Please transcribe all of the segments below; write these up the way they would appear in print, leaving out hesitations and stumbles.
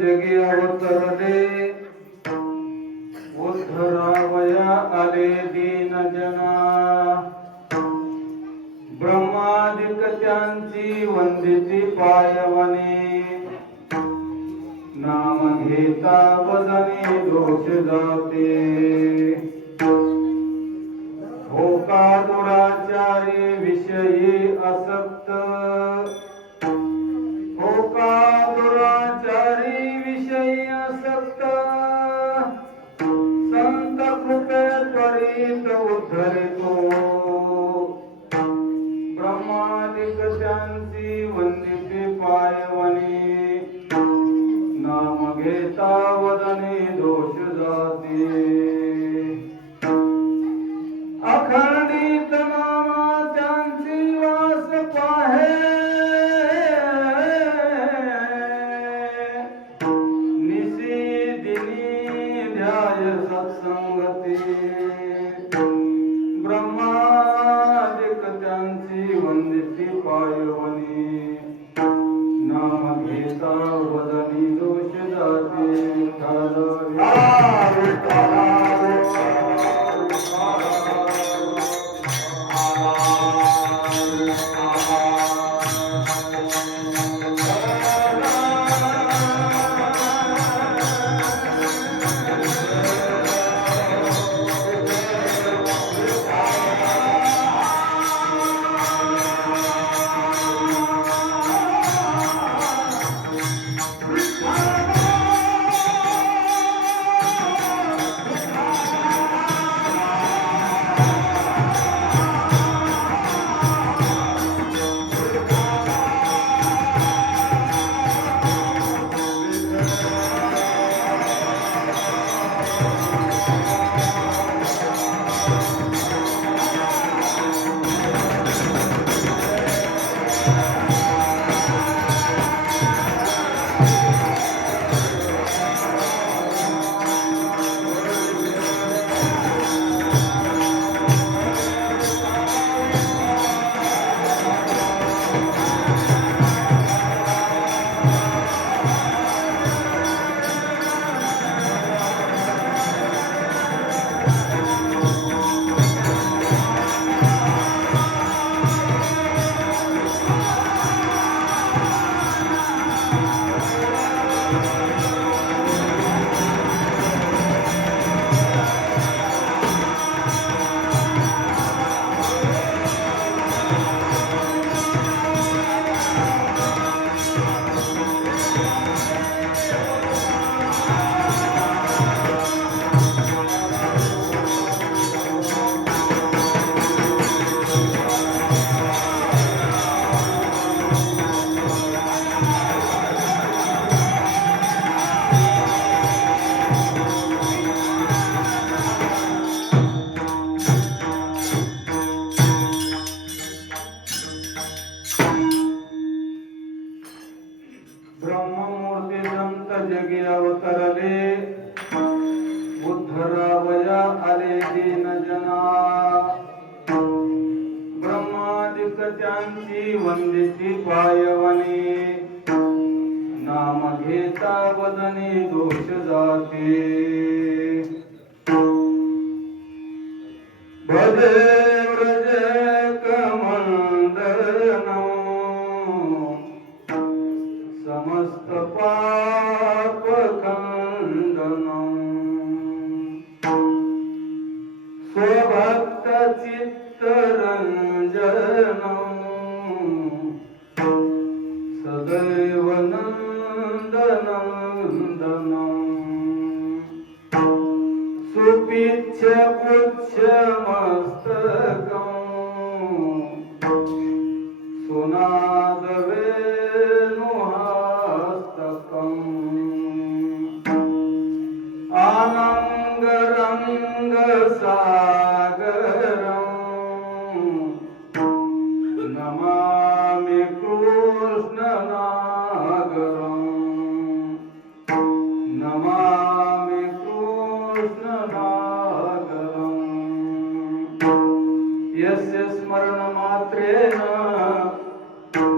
जगी अवतरले उद्धरावया आले दीन जना ब्रह्मादिक त्यांची वंदिती पायवने नाम घेता बदने दोष जाते होका दुराचारी विषयी असक्त होका दुराचारी विषयी असक्त संत कृपे त्वरित उद्धरितो ब्रह्मादिक त्यांची वंदिती पायवने नाम घेता वदने दोष जाते अखंडित नामा त्यांची वास पाहे निशी दिनी ध्याय सत्संगती ब्रह्मादिक त्यांची वंदिती पायवनी नाम घेता वदनी दोष जाते ब्रह्ममूर्ती संत जगी अवतरले उद्धरावया आले दीन जना ब्रह्मादिक त्यांची वंदिती पायवने नाम घेता वदने दोष जाते भजे व्रज कमंदनो समस्त पाप खंडनम स्वभक्त चित्तरंजनम सदैव नंदनंदनम सुपिच्छ पुच्छ मस्तकम सुनाद आनंग रंग सागरम नमामि कृष्ण नागरम नमामि कृष्ण नागरम यस्य स्मरण मात्रेण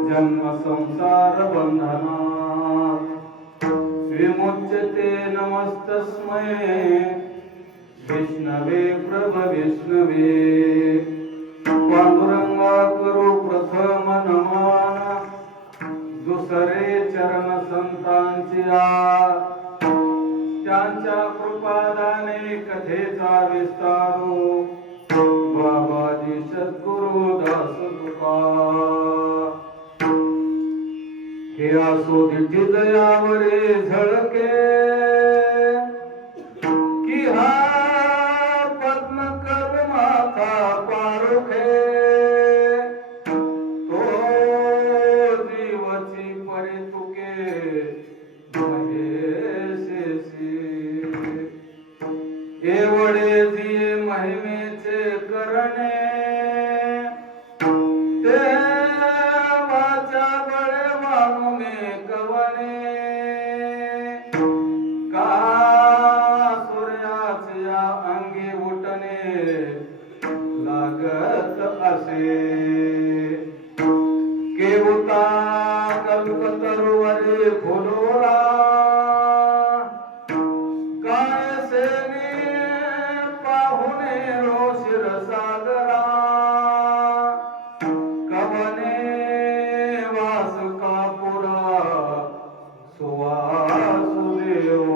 जन्म संसार बंधनात् विमुच्यते नमस्तस्मै विष्णवे प्रभविष्णवे पांडुरंगा करू प्रथम नमन दुसरे चरण संतांच्या त्यांच्या कृपादाने कथेचा विस्तारो बाबाजी सद्गुरु दास तुका हे असो दिठी दयावरे झळके की हा पद्म कर माथा पारुखे तो जीवची परितुके महेशेसी एवढे दिये महिमेचे करणे ते वाचा बळे मानुने कवने का सूर्याचे या अंगी उठणे लागत असे केवता कल्पतरुवरे फुलोरा सागरा कवने वास कापुरा सुवासुदेव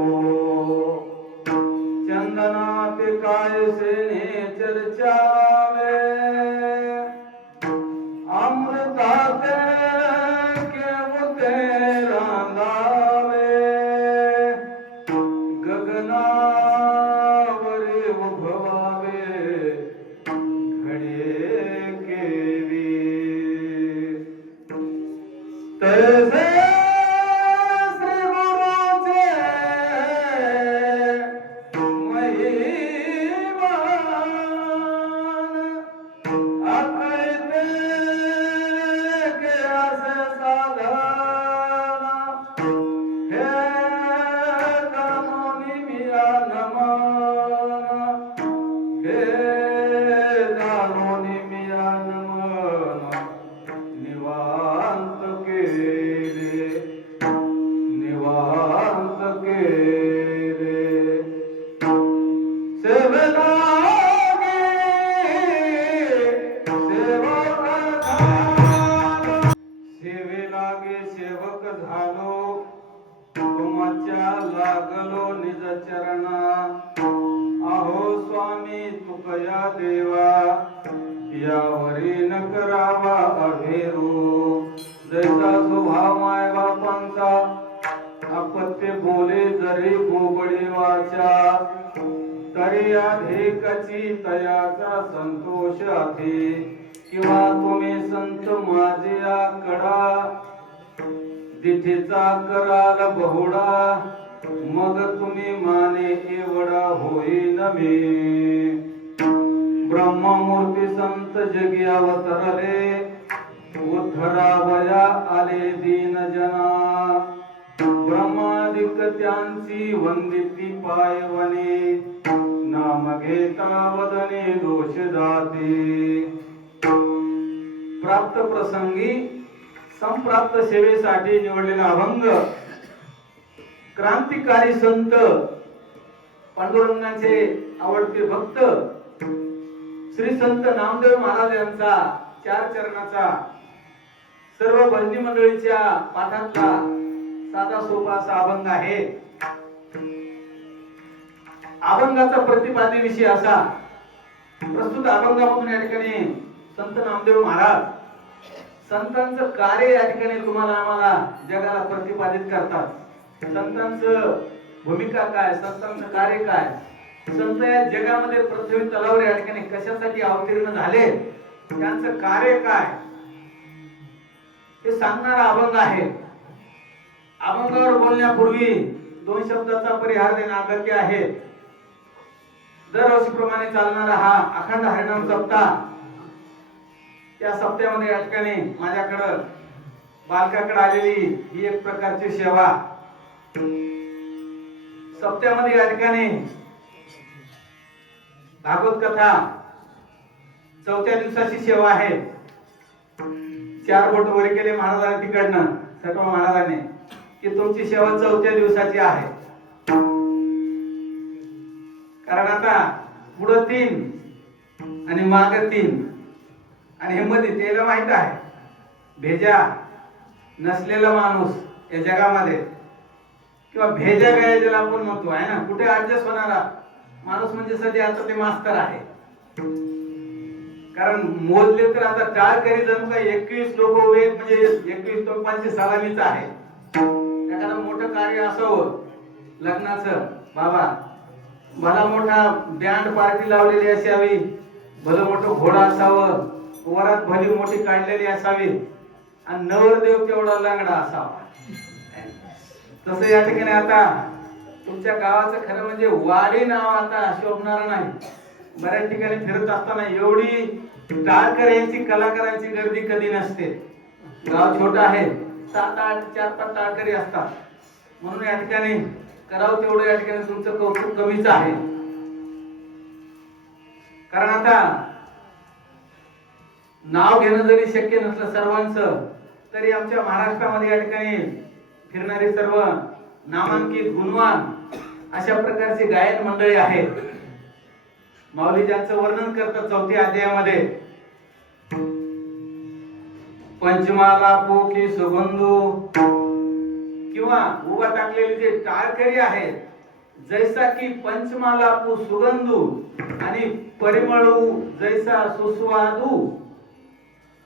चंदनात काय सेने चर्चावे अमृताते केवते रांधावे गगनावरे उभवावे तैसे श्री गुरुचे महिमान अकळते के असे साधना हे दानोनी मिया नमन हे दानोनी मिया नमन निवांत सेवेलागे सेवक झालो तुमच्या लागलो निज चरणा अहो स्वामी तुकया देवा यावरी न करावा अभेरू जैसा स्वभाव माय बापांचा अपत्य बोले जरी बोबडी वाचा तरी अधिकची तयाचा संतोष आहे किंवा तुम्ही संत माझे कडा दिठीचा कराल बहुडा मग तुम्ही माने एवढा होईन मी ब्रह्ममूर्ती संत जगी अवतरले उद्धरावया आले दीन जना ब्रह्मादिक त्यांची वंदिती पायवने नाम घेता वदने दोष जाते प्राप्त प्रसंगी संप्राप्त सेवेसाठी निवडलेला अभंग क्रांतिकारी संत पांडुरंगाचे आवडते भक्त श्री संत नामदेव महाराज यांचा 4 चरणाचा सर्व भजनी मंडळीच्या पाठातला साधा सोपा असा अभंग आहे. अभंगाचा प्रतिपाद्य विषय असा प्रस्तुत अभंगामधून या ठिकाणी संत नामदेव महाराज संतांचं कार्य या ठिकाणी तुम्हाला आम्हाला जगाला प्रतिपादित करतात. संतांचं भूमिका काय, संतांचं कार्य काय, संत या जगामध्ये पृथ्वी तलावर या ठिकाणी कशासाठी अवतीर्ण झाले, त्यांचं कार्य काय हे सांगणारा अभंग आहे. अभंगावर बोलण्यापूर्वी 2 शब्दाचा परिहार देणे अगत्य आहे. दरवर्षीप्रमाणे चालणारा हा अखंड हरिनाम सप्ताह, त्या सप्त्यामध्ये या ठिकाणी माझ्याकडे बालकाकडे आलेली ही एक प्रकारची सेवा. सप्त्यामध्ये या ठिकाणी भागवत कथा 4थ्या दिवसाची सेवा आहे. 4 बोट वर केले महाराजांनी तिकडनं सटवा महाराजांनी की तुमची सेवा 4थ्या दिवसाची आहे. कारण आता पुढं 3 आणि माग 3 आणि हे मध्ये त्याला माहित आहे भेजा नसलेला माणूस या जगामध्ये किंवा भेजा काय ज्याला आपण म्हणतो आहे ना, कुठे ऍडजस्ट होणारा माणूस म्हणजे सध्या आता ते मास्तर आहे. कारण मोजले तर आता टाळकरी जणू काही 21 लोक उभे म्हणजे 21 लोकांची सलामीच आहे. एखादं मोठं कार्य असावं लग्नाचं, बाबा भला मोठा बँड पार्टी लावलेली असावी, भलं मोठं घोडा असावं, वरात भली मोठी काढलेली असावी आणि नवरदेव तेवढा लंगडा असावा. तसं या ठिकाणी आता तुमच्या गावाचं खरं म्हणजे वाडी नाव आता शोभणार नाही. बऱ्याच ठिकाणी फिरत असताना एवढी टाळकऱ्यांची कलाकारांची गर्दी कधी नसते. गाव छोटं आहे, 7-8 4-5 टाळकरी असतात. म्हणून या ठिकाणी करावं तेवढं या ठिकाणी तुमचं कौतुक कमीच आहे. कारण आता नाव घेणं जरी शक्य नसलं सर्वांचं, तरी आमच्या महाराष्ट्रामध्ये या ठिकाणी फिरणारे सर्व नामांकित गुणवान अशा प्रकारची गायन मंडळी आहेत. माऊली ज्यांचं वर्णन करतात 4थ्या अध्यायामध्ये, पंचमाला पोकी सुगंधू किंवा उभा टाकलेले जे टाळकरी आहेत, जैसा की पंचमाला पू सुगंधू आणि परिमळू जैसा सुस्वादू,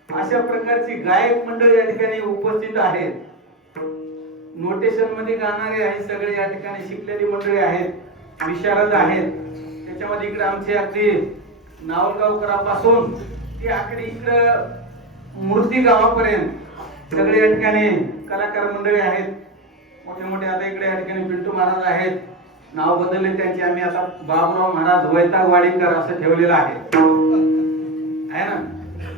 अशा प्रकारची गायक मंडळी या ठिकाणी उपस्थित आहेत. नोटेशन मध्ये गाणारे आहे सगळे या ठिकाणी शिकलेली मंडळी आहेत, विशारद आहेत. त्याच्यामध्ये इकडे आमचे अगदी नावलगावकरापासून ते आकडे इकडं मूर्ती गावापर्यंत सगळे या ठिकाणी कलाकार मंडळी आहेत. मोठे मोठे आता इकडे या ठिकाणी पिंटू महाराज आहेत, नाव बदलले त्यांचे. आम्ही आता बाबुराव महाराज वैतागवाडीकर असं ठेवलेलं आहे ना.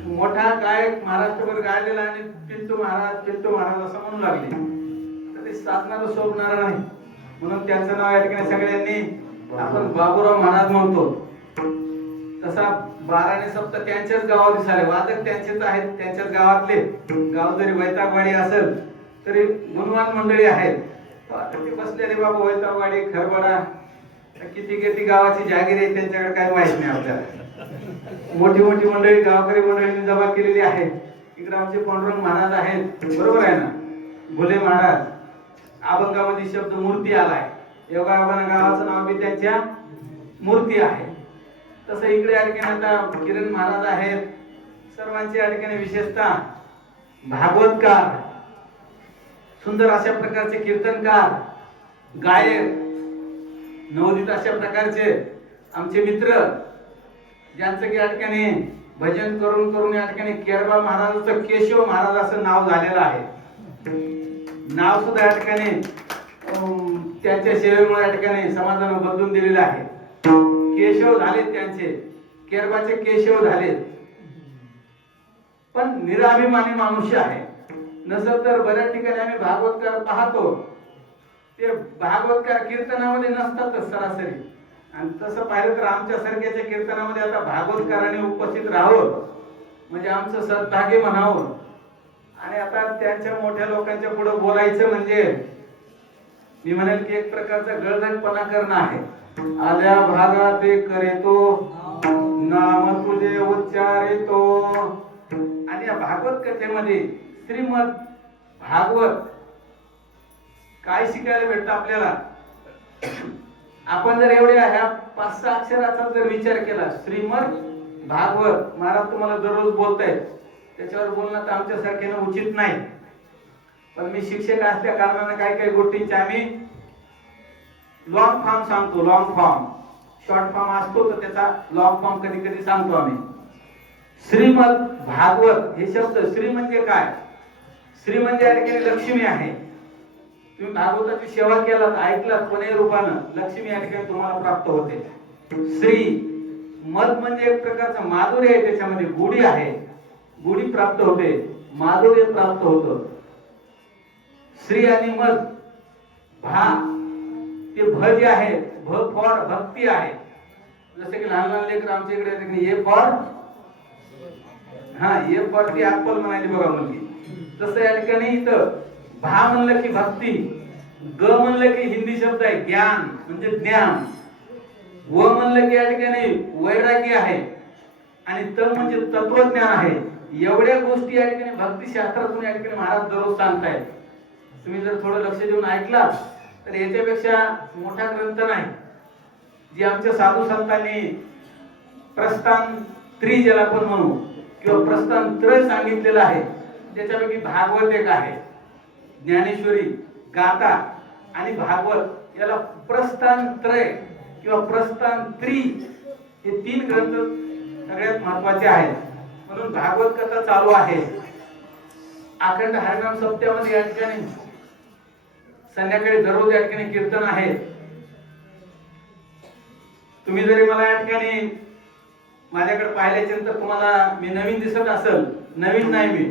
मोठा गायक महाराष्ट्रभर गायलेला आणि पिंटू महाराज असं म्हणू लागले तर ते साधणारं शोभणार नाही. म्हणून त्यांचं नाव या ठिकाणी सगळ्यांनी आपण बाबुराव महाराज म्हणतो. तसा 12 आणि 7 त्यांच्याच गावात झाले, वादक त्यांचेच आहेत, त्यांच्याच गावातले. गाव जरी वैतागवाडी असेल तरी गुणवान मंडळी आहेत. ते बसलेले बाबा वैतागवाडी खरबडा किती किती गावाची जागीर आहे त्यांच्याकडे काय माहित नाही आपल्याला. मोठी मोठी मंडळी गावकरी मंडळींनी जमा केलेली आहे. इकडे आमचे पांडुरंग महाराज आहेत, बरोबर आहे ना, भोले महाराज. अभंगामध्ये शब्द मूर्ती आलाय, योगायोगाने गावाचं नाव बी त्यांच्या मूर्ती आहे. तसं इकडे या ठिकाणी आता किरण महाराज आहेत. सर्वांची या ठिकाणी विशेषतः भागवतकार, सुंदर अशा प्रकारचे कीर्तनकार, गायक, नवोदित अशा प्रकारचे आमचे मित्र, ज्यांचं की या ठिकाणी भजन करून करून या ठिकाणी केरबा महाराजाचं केशव महाराज असं नाव झालेलं आहे. नाव सुद्धा या ठिकाणी त्यांच्या सेवेमुळे या ठिकाणी समाजानं बदलून दिलेलं आहे. केशव झालेत त्यांचे, केरबाचे केशव झालेत. पण निराभिमानी मनुष्य आहे. नसर तर बऱ्याच ठिकाणी आम्ही भागवतकार पाहतो, ते भागवतकार कीर्तनामध्ये नसतातच सरासरी. आणि तसं पाहिलं तर आमच्या सारख्याच्या कीर्तनामध्ये आता भागवतकारांनी उपस्थित राहावं म्हणजे आमचं सद्भाग्य म्हणावं. आणि आता त्यांच्या मोठ्या लोकांच्या पुढे बोलायचं म्हणजे मी म्हणेल की एक प्रकारचा गळगटपणा करणं आहे. आल्या भागात करेतो नाम तुझे उच्चारितो. आणि या भागवत कथेमध्ये श्रीमद भागवत काय शिकायला भेटतं आपल्याला. आपण जर एवढ्या ह्या 5-6 अक्षराचा जर विचार केला, श्रीमद भागवत, महाराज तुम्हाला दररोज बोलतायत, त्याच्यावर बोलणं तर आमच्या सारख्यानं उचित नाही. पण मी शिक्षक असल्या कारणाने काही काही गोष्टींचे आम्ही लॉंग फॉर्म सांगतो. लॉंग फॉर्म, शॉर्ट फॉर्म असतो तर त्याचा लॉंग फॉर्म कधी कधी सांगतो आम्ही. श्रीमद भागवत हे शब्द, श्री म्हणजे काय? श्री म्हणजे या ठिकाणी लक्ष्मी आहे. तुम्ही भागवताची सेवा केलात, ऐकलात कोणत्याही रूपानं, लक्ष्मी या ठिकाणी तुम्हाला प्राप्त होते. श्री मद म्हणजे एक प्रकारचा माधुर्य आहे, त्याच्यामध्ये गोडी आहे, गोडी प्राप्त होते, माधुर्य प्राप्त होतं. श्री आणि मद, भा ते भ जे आहे, भ फॉर भक्ती आहे. जसे की लहान लहान लेकर आमच्या इकडे ये फॉर, हा ये फॉर ती ऍपल म्हणायची बघा मुलगी. तसं या ठिकाणी इथं भा म्हणलं की भक्ती, ग म्हणलं की हिंदी शब्द आहे ज्ञान म्हणजे ज्ञान, व म्हणलं की या ठिकाणी वैराग्य आहे, आणि त म्हणजे तत्वज्ञान आहे. एवढ्या गोष्टी या ठिकाणी भक्तिशास्त्रातून या ठिकाणी महाराज दररोज सांगतायत. तुम्ही जर थोडं लक्ष देऊन ऐकला तर याच्यापेक्षा मोठा ग्रंथ नाही जी आमच्या साधू संतांनी प्रस्थान त्री ज्याला आपण म्हणू किंवा प्रस्थान त्रय सांगितलेलं आहे. त्याच्यापैकी भागवत एक आहे, ज्ञानेश्वरी, गाथा आणि भागवत याला प्रस्थान त्रय किंवा प्रस्थान त्री हे 3 ग्रंथ सगळ्यात महत्वाचे आहेत. म्हणून भागवत कथा चालू आहे. अखंड हरिनाम सप्त्यामध्ये या ठिकाणी संध्याकाळी दररोज या ठिकाणी कीर्तन आहे. तुम्ही जरी मला या ठिकाणी माझ्याकडे पाहिल्याच्या नंतर तुम्हाला मी नवीन दिसत असेल, नवीन नाही मी,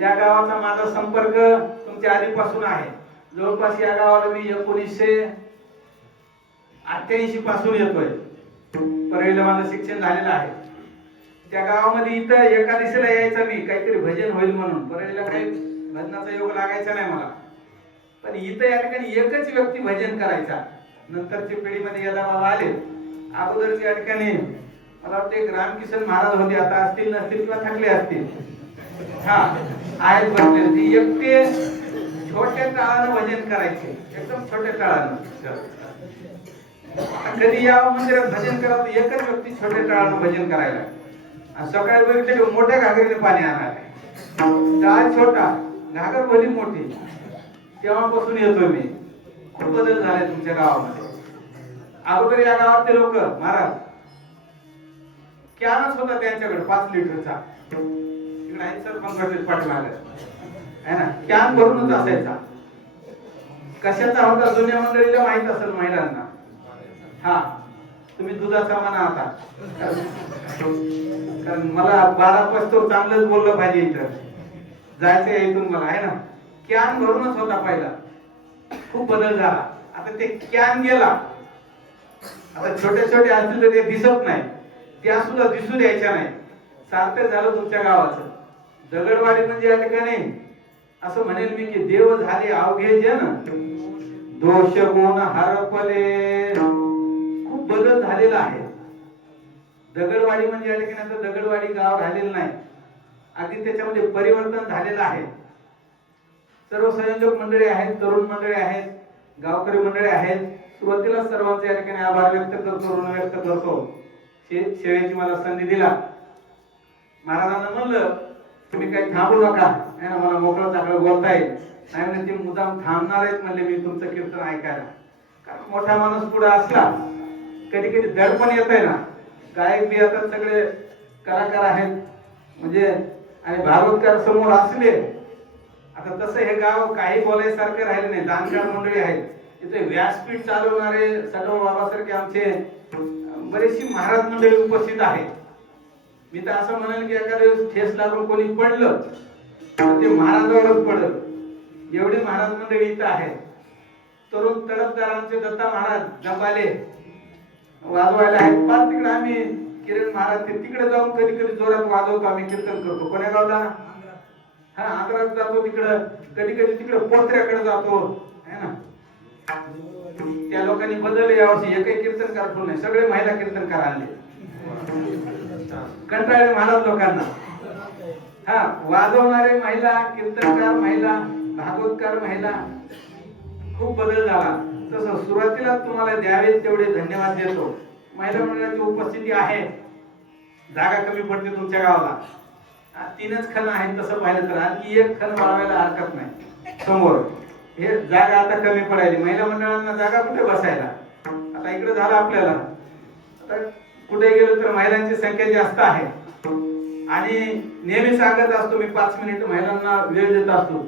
या गावाचा माझा संपर्क तुमच्या आधीपासून आहे. जवळपास या गावाला मी 1988 पासून येतोय. परळीला माझं शिक्षण झालेलं आहे. त्या गावामध्ये इथं एका दिशेला यायचं मी, काहीतरी भजन होईल म्हणून. परळीला काही भजनाचा योग लागायचा नाही मला, पण इथं या ठिकाणी एकच व्यक्ती भजन करायचा. नंतरच्या पिढीमध्ये यदा बाबा आले. अगोदरच्या या ठिकाणी मला वाटते रामकिशन महाराज होते, आता असतील नसतील किंवा थकले असतील, हा आहेत बसले. ती एकटे छोट्या टाळानं भजन करायचे, एकदम छोट्या टाळानं. कधी या मंदिरात भजन करा तर एकच व्यक्ती छोट्या टाळानं भजन करायला. आणि सकाळी बघितले की मोठ्या घागरीने पाणी आणायला. टाळ छोटा, घागर भली मोठी. तेव्हापासून येतोय मी. खूप बदल झाले तुमच्या गावामध्ये. अगोदर या गावातले लोक महाराज कॅनच होता त्यांच्याकडे 5 लिटरचा, तिकडे आहे सर पंकज पाठीमागे आहे ना, कॅन भरूनच असायचा. कशाचा होता जुन्या मंडळीला माहित असेल महिलांना. हा तुम्ही दुधाचा म्हणा आता, कारण मला 12 वाजता चांगलंच बोललं पाहिजे, इथं जायचं इथून मला आहे ना. कॅन भरूनच होता पहिला. खूप बदल झाला. आता ते कॅन गेला. आता छोटे छोटे असतील तर ते दिसत नाही, त्या सुद्धा दिसू द्यायच्या नाही. सार्थक झालं तुमच्या गावाचं. दगडवाडी म्हणजे या ठिकाणी असं म्हणेल मी की देव झाले अवघे जन, दोष गुण हरपले. खूप बदल झालेला आहे. दगडवाडी म्हणजे या ठिकाणी आता दगडवाडी गाव राहिलेलं नाही, अगदी त्याच्यामध्ये परिवर्तन झालेलं आहे. सर्व संयोजक मंडळी आहेत, तरुण मंडळी आहेत, गावकरी मंडळी आहेत. सुरुवातीला सर्वांचे या ठिकाणी आभार व्यक्त करतो, ऋण व्यक्त करतो. सेवेची मला संधी दिला. महाराजांना म्हणलं तुम्ही काही थांबू नका, मला मोकळं चाकळं बोलता येईल. नाही म्हणजे ते मुद्दाम थांबणार आहेत म्हणले मी तुमचं कीर्तन ऐकायला. कारण मोठा माणूस पुढे असला कधी कधी दडपण येत आहे ना. गायक बी आता सगळे कलाकार आहेत म्हणजे, आणि भागवतकार समोर असले. आता तसं हे गाव काही बोलायसारखं राहिलं नाही. दानकार मंडळी आहेत इथे, व्यासपीठ चालवणारे सटो बाबासारखे आमचे बरेचशी महाराज मंडळी उपस्थित आहेत. मी तर असं म्हणाल की एखाद्या दिवस ठेस लागून कोणी पडलं तर ते महाराजावरच पडलं. एवढे महाराज मंडळी इथं आहेत. तरुण तडफदार आमचे दत्ता महाराज जपाले वाजवायला आहेत. फार तिकडे आम्ही किरण महाराज ते तिकडे जाऊन कधी कधी जोरात वाजवतो, आम्ही कीर्तन करतो. कोण्या गावला? हा आंध्रात जातो तिकडं, कधी कधी तिकडे पोत्र्याकडे जातो है ना. त्या लोकांनी बदलले यावर्षी. एकही कीर्तनकार ठेवले नाही, सगळे महिला कीर्तनकार आणले. कंटाळले महाराज लोकांना. हा वाजवणारे महिला, कीर्तनकार महिला, भागवतकार महिला. खूप बदल झाला. तसं सुरुवातीला तुम्हाला द्यावे तेवढे धन्यवाद देतो. महिला मंडळाची उपस्थिती आहे. जागा कमी पडते तुमच्या गावाला. 3च खण आहेत तसं पाहिलं तर, आणखी 1 खण वाढवायला हरकत नाही समोर. हे जागा आता कमी पडायली. महिला मंडळांना जागा कुठे बसायला? आता इकडे झालं आपल्याला. आता कुठे गेलो तर महिलांची संख्या जास्त आहे. आणि नेहमी सांगत असतो मी 5 मिनिट महिलांना वेळ देत असतो.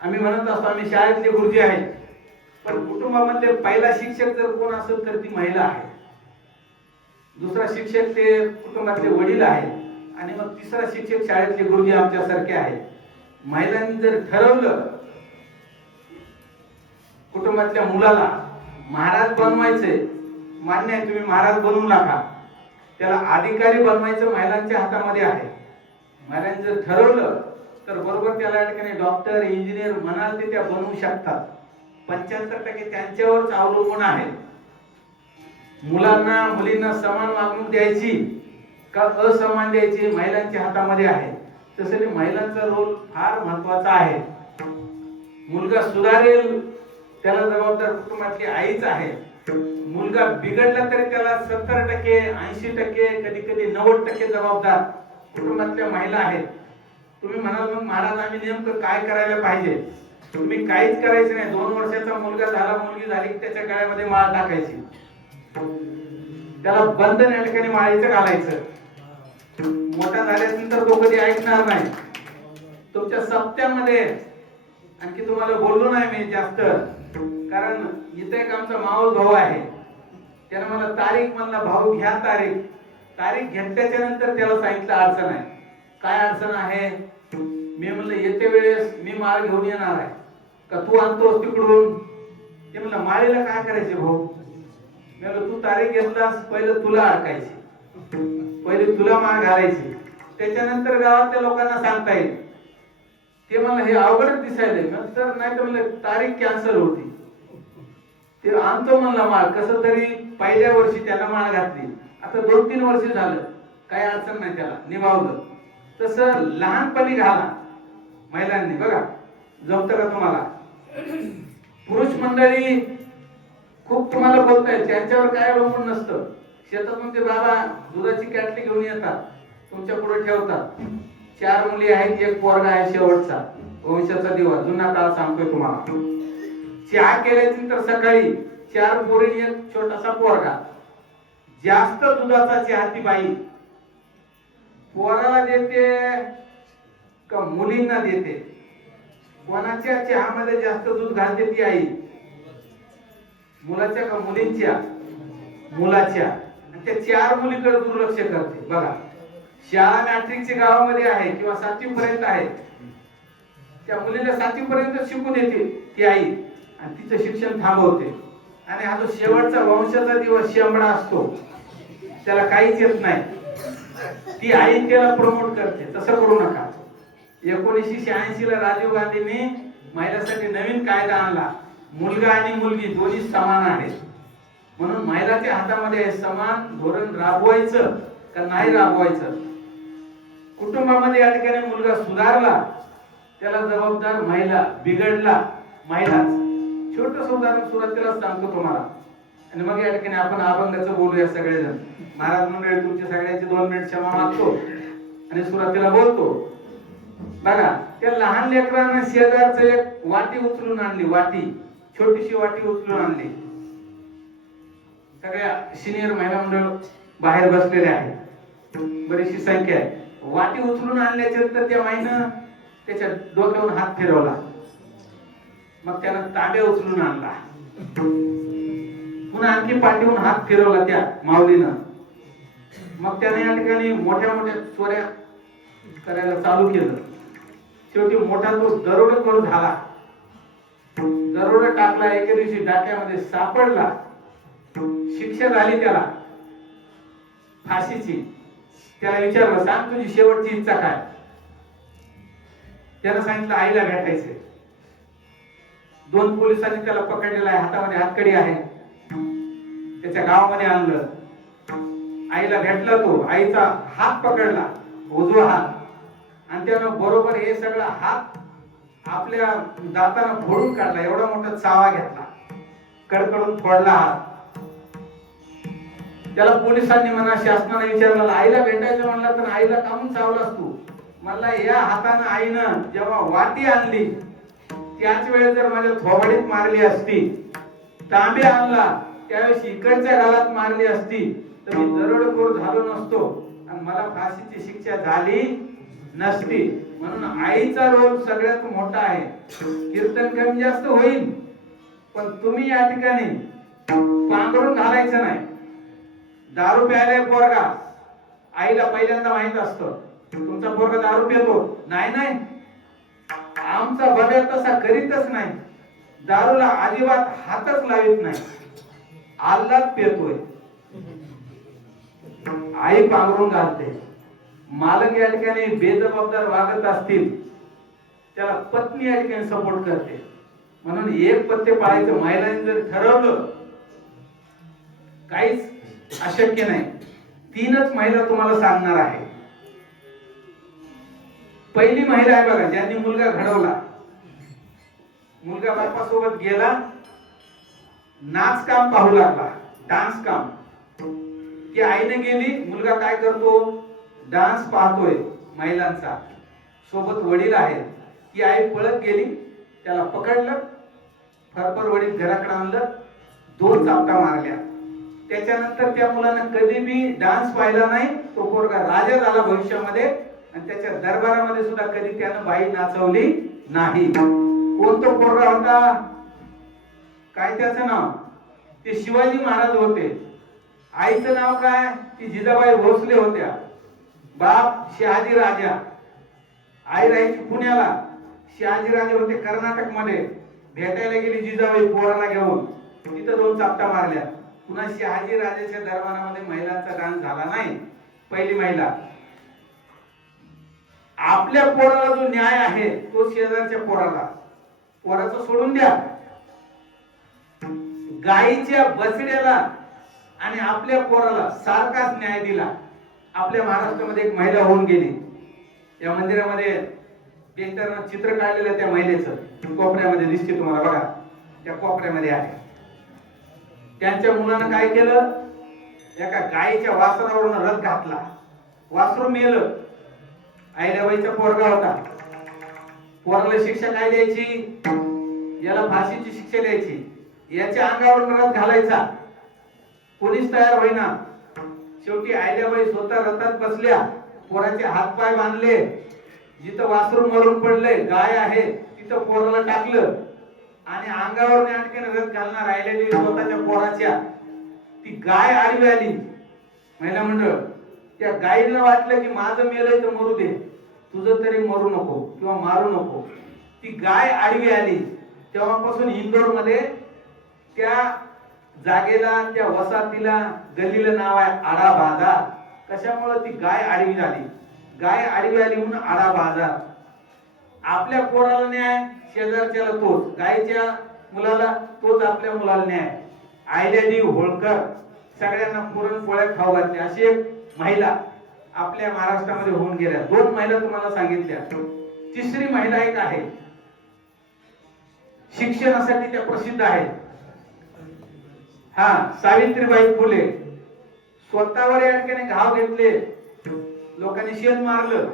आम्ही म्हणत असतो आम्ही शाळेतले गुरुजी आहेत, पण कुटुंबामधले पहिला शिक्षक जर कोण असेल तर ती महिला आहे. दुसरा शिक्षक ते कुटुंबातले वडील आहेत, आणि मग तिसरा शिक्षक शाळेतले गुरुजी आमच्यासारखे आहेत. महिलांनी जर ठरवलं कुटुंबातल्या मुलाला महाराज बनवायचे, मान्य आहे तुम्ही महाराज बनवू नका, त्याला अधिकारी बनवायचं महिलांच्या हातामध्ये आहे. महिलांनी जर ठरवलं तर बरोबर त्याला या ठिकाणी डॉक्टर इंजिनियर म्हणाल ते त्या बनवू शकतात. 75% त्यांच्यावरच अवलंबून आहे. मुलांना मुलींना समान वागणूक द्यायची का असमान द्यायची महिलांच्या हातामध्ये आहे. तसं महिलांचा रोल फार महत्वाचा आहे. मुलगा सुधारेल त्याला जबाबदार कुटुंबातली आईच आहे. मुलगा बिघडला तरी त्याला 70%, 80%, कधी कधी 90% जबाबदार कुटुंबातल्या महिला आहेत. तुम्ही म्हणाल मग महाराज आम्ही नेमकं काय करायला पाहिजे? तुम्ही काहीच करायचं नाही. 2 वर्षाचा मुलगा झाला, मुलगी झाली की त्याच्या गळ्यामध्ये माळ टाकायची, त्याला बंधन या ठिकाणी माळीचं घालायचं. मोठा झाल्यानंतर तो कधी ऐकणार नाही. तुमच्या सप्त्यामध्ये आणखी तुम्हाला बोललो नाही मी जास्त, कारण इथे एक आमचा मावस भाऊ आहे. त्याने मला तारीख म्हणला, भाऊ घ्या तारीख. तारीख घेतल्याच्या नंतर त्याला सांगितलं अडचण आहे. काय अडचण आहे? मी म्हणलं येते वेळेस मी माळ घेऊन येणार आहे का तू आणतोस तिकडून? ते म्हणलं माळेला काय करायचे भाऊ? मी म्हणलं तू तारीख घेतलास, पहिलं तुला अडकायची, पहिले तुला माळ घालायची, त्याच्यानंतर गावातल्या लोकांना सांगता येईल. ते मला हे अवघडच दिसायले. नंतर नाही तर म्हणलं तारीख कॅन्सल होती. ते आणतो म्हणला माळ. कसं तरी पहिल्या वर्षी त्याला माळ घातली. आता 2-3 वर्ष झालं, काही अडचण नाही, त्याला निभावलं. तसं लहानपणी घाला महिलांनी. बघा जमतं का तुम्हाला? पुरुष मंडळी खूप तुम्हाला बोलतायत, त्यांच्यावर काय अवलंबून नसतं. शेतातून ते बाबा दुधाची कॅटली घेऊन येतात, तुमच्या पुढे ठेवतात. 4 मुली आहेत, 1 पोरगा आहे, शेवटचा वंशाचा दिवा, जुना काळ सांगतोय तुम्हाला. चहा केल्यानंतर सकाळी 4 पोरी, 1 छोटासा पोरगा. जास्त दुधाचा चहा ती बाई पोराला देते का मुलींना देते? कोणाच्या चहामध्ये जास्त दूध घालते ती आई? मुलाच्या का मुलींच्या? मुलाच्या. आणि त्या 4 मुलीकडे दुर्लक्ष करते. बघा शाळा मॅट्रिकच्या गावामध्ये आहे किंवा 7वी पर्यंत आहे, त्या मुलीला 7वी पर्यंत शिकू देते ती आई आणि तिचं शिक्षण थांबवते. आणि हा जो शेवटचा वंशाचा दिवस शेंबडा असतो, त्याला काहीच येत नाही, ती आई त्याला प्रमोट करते. तसं करू नका. 1986 ला राजीव गांधींनी महिलांसाठी नवीन कायदा आणला. मुलगा आणि मुलगी दोन्ही समान आहेत, म्हणून महिलाच्या हातामध्ये समान धोरण राबवायचं का नाही राबवायचं. कुटुंबामध्ये या ठिकाणी मुलगा सुधारला त्याला जबाबदार महिला, बिघडला महिलाच. छोटंसं उदाहरण सुरुवातीला सांगतो तुम्हाला आणि मग या ठिकाणी आपण अभंगाचं बोलूया सगळेजण. महाराज मंडळी तुमच्या सगळ्यांची 2 मिनिट क्षमा मागतो आणि सुरुवातीला बोलतो. बघा त्या लहान लेकरांना शेजारचं एक वाटी उचलून आणली, वाटी, छोटीशी वाटी उचलून आणली. सगळ्या सिनियर महिला मंडळ बाहेर बसलेले आहे, बरीचशी संख्या आहे. वाटी उचलून आणल्याच्या नंतर त्या माईनं त्याच्या डोक्यावरून हात फिरवला. मग त्यानं तांब्या उचलून आणला. पुन्हा आणखी पाठीवरून हात फिरवला त्या माऊलीनं. मग त्याने या ठिकाणी मोठ्या मोठ्या चोऱ्या करायला चालू केलं. शेवटी मोठा तो दरोडेखोर झाला. दरोडा टाकला, एके दिवशी डाक्यामध्ये सापडला. शिक्षा झाली त्याला फाशीची. त्याला विचारलं सांग तुझी शेवटची इच्छा काय? त्यानं सांगितलं आईला भेटायचे. 2 पोलिसांनी त्याला पकडलेला आहे, हातामध्ये हातकडी आहे. त्याच्या गावामध्ये आणलं. आईला भेटला तो, आईचा हात पकडला, उजवा हात, आणि त्यानं बरोबर हे सगळा हात आपल्या दातानं फोडून काढला. एवढा मोठा चावा घेतला, कडकडून फोडला हात. त्याला पोलिसांनी म्हणा शासनाने विचारलं आईला भेटायचं म्हणलं तर आईला कामून चावलास तू? मला या हातानं आईनं जेव्हा वाटी आणली त्याच वेळेस जर माझ्या थोबाडीत मारली असती, तांबे आणला त्यावेळेस इकडच्या गालात मारली असती तर मी दरोडेखोर झालो नसतो आणि मला फाशीची शिक्षा झाली नसती. म्हणून आईचा रोल सगळ्यात मोठा आहे. कीर्तन कमी जास्त होईल पण तुम्ही या ठिकाणी पांघरून घालायचं नाही. दारू प्यायलाय पोरगा, आईला पहिल्यांदा माहित असतं तुमचा पोरगा दारू पितो. नाही नाही, आमचा बब्या तसा करीतच नाही, दारूला अजिबात हातच लावित नाही, आल्लाच पितोय. आई पांघरून घालते. मालक या ठिकाणी बेजबाबदार वागत असतील त्याला पत्नी या ठिकाणी सपोर्ट करते. म्हणून एक पत्ते पाळायचं महिलांनी जर ठरवलं, काहीच अशक्य नाही. 3च महिला तुम्हाला सांगणार आहे. पहिली महिला आहे बघा, ज्यांनी मुलगा घडवला. मुलगा बापासोबत गेला, नाच काम पाहू लागला, डान्स काम. ती आईने गेली, मुलगा काय करतो, डान्स पाहतोय महिलांचा, सोबत वडील आहेत. ती आई पळत गेली, त्याला पकडलं, फरफर वडील घराकडे आणलं, 2 चापटा मारल्या. त्याच्यानंतर त्या मुलानं कधी बी डान्स पाहिला नाही. तो पोरगा राजा झाला भविष्यामध्ये, आणि त्याच्या दरबारामध्ये सुद्धा कधी त्यानं बाई नाचवली नाही. कोणता पोरगा होता, काय त्याचं नाव, ते शिवाजी महाराज होते. आईचं नाव काय, ती जिजाबाई भोसले होत्या. बाप शहाजी राजा, आई राहायची पुण्याला. शहाजी राजे होते कर्नाटक मध्ये. भेटायला गेली जिजाबाई पोराला घेऊन, तिथं 2 चापटा मारल्या. पुन्हा शहाजी राजाच्या दरबारामध्ये महिलांचा डान्स झाला नाही. पहिली महिला. आपल्या पोराला जो न्याय आहे तो शेजारच्या पोराचं सोडून द्या. गायीच्या बछड्याला आणि आपल्या पोराला सारखाच न्याय दिला. आपल्या महाराष्ट्रामध्ये एक महिला होऊन गेली. या मंदिरामध्ये पेंटरनं चित्र काढलेलं त्या महिलेचं कोपऱ्यामध्ये दिसते तुम्हाला बघा, त्या कोपऱ्यामध्ये आहे. त्यांच्या मुलानं काय केलं, एका गायीच्या वासरावरून रथ घातला. वासरू मेलं. अहिल्याबाईचा पोरगा होता. पोराला शिक्षा काय द्यायची, याला फाशीची शिक्षा द्यायची. याच्या अंगावरून रथ घालायचा, कोणीच तयार होईना. शेवटी अहिल्याबाई स्वतः रथात बसल्या, पोराचे हातपाय बांधले, जिथं वासरू मरून पडले, गाय आहे तिथं पोराला टाकलं, आणि अंगावर नाटकाने रथ घालणार अहिल्यादेवी स्वतःच्या पोराच्या. ती गाय आडवी आली. महिला मंडळ, त्या गायीला वाटलं की माझं मेलंय तर मरू दे, तुझं तरी मरू नको किंवा मारू नको. ती गाय आडवी आली. तेव्हापासून इंदोर मध्ये त्या जागेला, त्या वसाहतीला, गल्लीला नाव आहे आडा बाजार. कशामुळे, ती गाय आडवी झाली. गाय आडवी आली म्हणून आडा बाजार. आपल्या पोराला न्याय, शेजारच्याला तोच, गायच्या मुलाला तोच आपल्या मुलाला न्याय. अहिल्यादेवी होळकर सगळ्यांना पुरणपोळ्या खाऊ घातल्या. अशी एक महिला आपल्या महाराष्ट्रामध्ये होऊन गेल्या. 2 महिला तुम्हाला सांगितल्या. तिसरी महिला एक आहे, शिक्षणासाठी त्या प्रसिद्ध आहेत. सावित्रीबाई फुले. स्वतःवर या ठिकाणी घाव घेतले, लोकांनी शेण मारलं,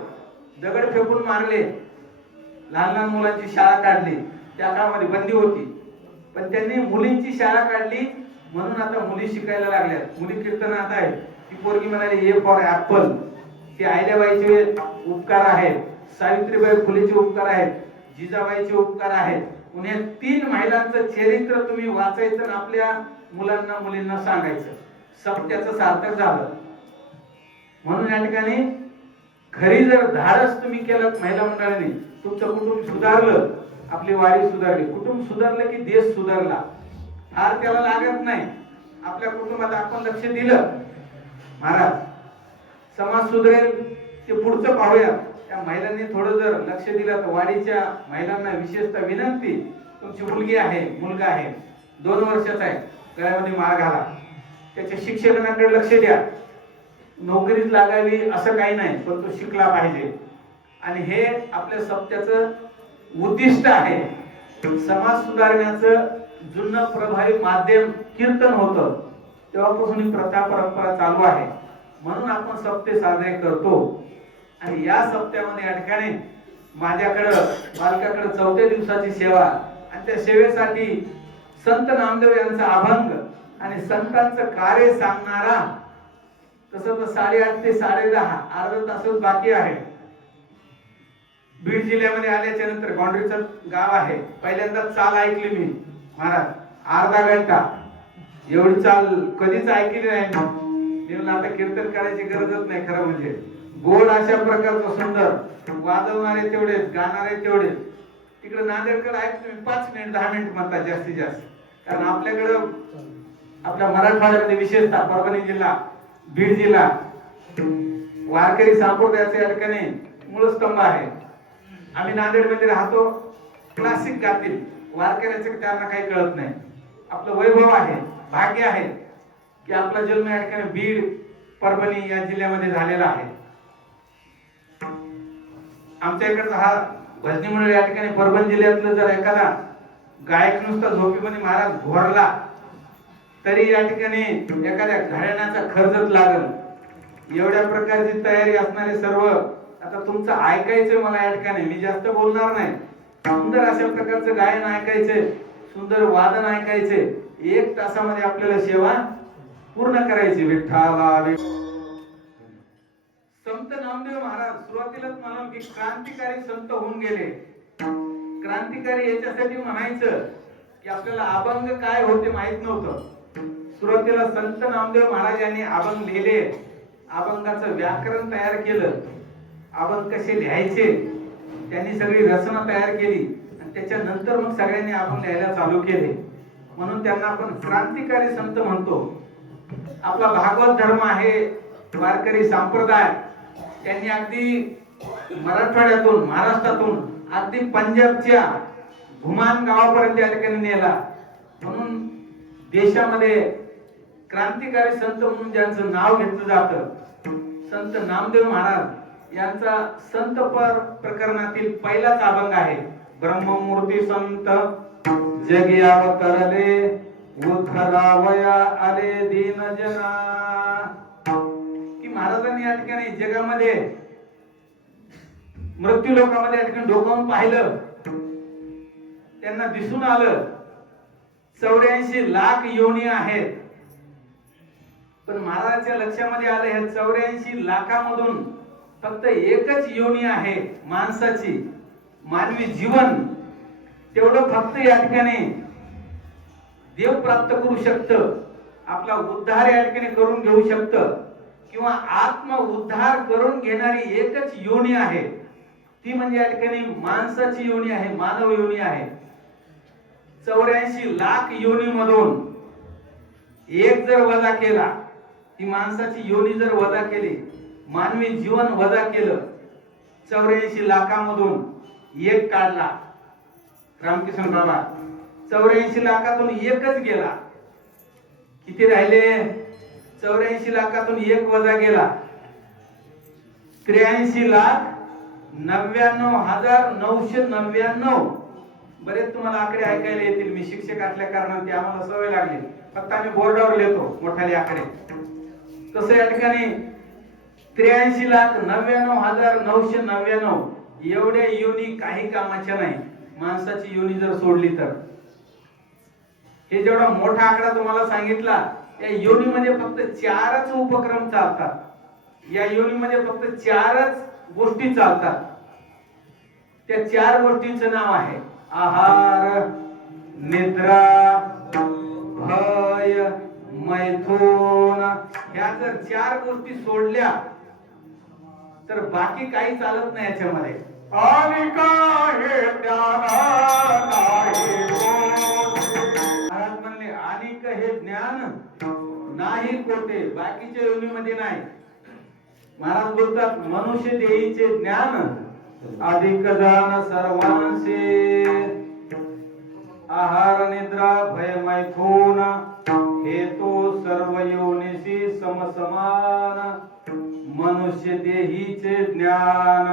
दगड फेकून मारले, लहान लहान मुलांची शाळा काढली. त्या काळामध्ये बंदी होती, पण त्यांनी मुलींची शाळा काढली. म्हणून आता मुली शिकायला लागल्यात. मुली कीर्तनात आहेत. ती पोरगी म्हणाली ए फॉर ऍपल. ते अहिल्याबाईचे उपकार आहेत, सावित्रीबाई फुलेचे उपकार आहेत, जिजाबाईचे उपकार आहेत. उन्हे 3 महिलांचं चरित्र तुम्ही वाचायचं आणि आपल्या मुलांना मुलींना सांगायचं. सत्याचं सार्थक झालं. म्हणून या ठिकाणी खरी जर धाडस तुम्ही केलं महिला मंडळाने, तुमचं कुटुंब सुधारलं, आपली वारी सुधारली. कुटुंब सुधारलं की देश सुधारला. फार त्याला लागत नाही. आपल्या कुटुंबात आपण लक्ष दिलं, महाराज समाज सुधारेल. ते पुढचं पाहूया. त्या महिलांनी थोडं जर लक्ष दिलं तर वाडीच्या महिलांना विशेषतः विनंती, तुमची मुलगी आहे, मुलगा आहे, 2 वर्षाचा आहे, गळ्यामध्ये माळ घाला, त्याच्या शिक्षणाकडे लक्ष द्या. नोकरीत लागावी असं काही नाही, पण तो शिकला पाहिजे. आणि हे आपल्या सप्त्याचं उद्दिष्ट आहे. समाज सुधारण्याचं जुनं प्रभावी माध्यम कीर्तन होतं. तेव्हापासून ही प्रथा परंपरा चालू आहे. म्हणून आपण सप्ते साजरे करतो. आणि या सप्त्यामध्ये या ठिकाणी माझ्याकडं बालकाकडे 4थ्या दिवसाची सेवा, आणि त्या सेवेसाठी संत नामदेव यांचा अभंग आणि संतांचं कार्य सांगणारा, तसं तर 8:30 ते 10:30 अर्धा तासच बाकी आहे. बीड जिल्ह्यामध्ये आल्याच्या नंतर गॉंडरीचं गाव आहे. पहिल्यांदा चाल ऐकली मी महाराज, अर्धा घंटा. एवढी चाल कधीच ऐकली नाही. आता कीर्तन करायची गरजच नाही. खरं म्हणजे गोड अशा प्रकारचं सुंदर, वाजवणारे तेवढेच, गाणारे तेवढेच. तिकडे नांदेडकडे आहेत तुम्ही 5 मिनिट 10 मिनिट म्हणतात जास्तीत जास्त. कारण आपल्याकडं आपल्या मराठवाड्यामध्ये विशेषतः परभणी जिल्हा, बीड जिल्हा वारकरी संप्रदायाचा या ठिकाणी मूळ स्तंभ आहे. आम्ही नांदेडमध्ये राहतो, क्लासिक गातील वारकऱ्याचे त्यांना काही कळत नाही. आपलं वैभव आहे, भाग्य आहे की आपला जन्म या ठिकाणी बीड, परभणी या जिल्ह्यामध्ये झालेला आहे. आमच्या इकडचा हा भजनी मंडळ या ठिकाणी परभणी जिल्ह्यातलं जर एखादा गायक नुसता झोपीमध्ये महाराज घोरला तरी या ठिकाणी एखाद्या घराण्याचा खर्चच लागल. एवढ्या प्रकारची तयारी असणारे सर्व, आता तुमचं ऐकायचं मला या ठिकाणी, मी जास्त बोलणार नाही. सुंदर अशा प्रकारचं गायन ऐकायचे, सुंदर वादन ऐकायचे, 1 तासामध्ये आपल्याला सेवा पूर्ण करायची. विठ्ठला संत नामदेव महाराज सुरुवातीलाच म्हणाल की क्रांतिकारी संत होऊन गेले. क्रांतिकारी याच्यासाठी म्हणायचं की आपल्याला अभंग काय होते माहित नव्हतं. सुरुवातीला संत नामदेव महाराज यांनी अभंग लिहिले, अभंगाचं व्याकरण तयार केलं, अभंग कसे लिहायचे त्यांनी सगळी रचना तयार केली आणि त्याच्यानंतर मग सगळ्यांनी अभंग लिहायला चालू केले. म्हणून त्यांना आपण क्रांतिकारी संत म्हणतो. आपला भागवत धर्म आहे, वारकरी संप्रदाय, त्यांनी अगदी मराठवाड्यातून, महाराष्ट्रातून अगदी पंजाबच्या घुमान गावापर्यंत या ठिकाणी नेला. म्हणून देशामध्ये क्रांतिकारी संत म्हणून ज्यांचं नाव घेतलं जातं, संत नामदेव महाराज यांचा संत प्रकरणातील पहिलाच अभंग आहे. ब्रह्ममूर्ती संत जगी अवतरले, उद्धरावया आले दीन जना. की महाराजांनी या ठिकाणी जगामध्ये मृत्यू लोकांमध्ये या ठिकाणी डोकावून पाहिलं, त्यांना दिसून आलं 84 लाख योनी आहेत. पण महाराजांच्या लक्षामध्ये आलं हे 84 लाखामधून फक्त एकच योनी आहे माणसाची, मानवी जीवन. तेवढं फक्त या ठिकाणी देव प्राप्त करू शकतं, आपला उद्धार या ठिकाणी करून घेऊ शकतं, किंवा आत्म उद्धार करून घेणारी एकच योनी आहे, ती म्हणजे या ठिकाणी माणसाची योनी आहे, मानव योनी आहे. 84 लाख योनी मधून एक जर वजा केला, ती माणसाची योनी जर वजा केली, मानवी जीवन वजा केलं, 84 लाखामधून एक काढला रामकिशन बाबा, 84 लाखातून एकच गेला, किती राहिले? 84 लाखातून एक वजा गेला 83,99,999. बरेच तुम्हाला आकडे ऐकायला येतील, मी शिक्षक असल्या कारणाने आम्हाला सवय लागली, फक्त आम्ही बोर्डावर लिहितो मोठाले आकडे. तसं या ठिकाणी 83,99,999 एवढ्या योनी काही कामाच्या नाही माणसाची योनी जर सोडली तर. हे जेवढा मोठा आकडा तुम्हाला सांगितला, या योनीमध्ये फक्त 4च उपक्रम चालतात. या योनीमध्ये फक्त 4च गोष्टी चालतात. त्या 4 गोष्टींचं नाव आहे आहार, निद्रा, भय, मैथुन. ह्या जर 4 गोष्टी सोडल्या तर बाकी काही चालत नाही याच्यामध्ये. आणि काय महाराज म्हणले अनिक हे ज्ञान नाही कोठे, बाकीच्या योनीमध्ये नाही. महाराज बोलतात मनुष्य देहीचे ज्ञान अधिक जाण सर्वांचे. आहार, निद्रा, भय, मैथुन हे तो सर्व योनीशी समसमान. मनुष्य देहीचे ज्ञान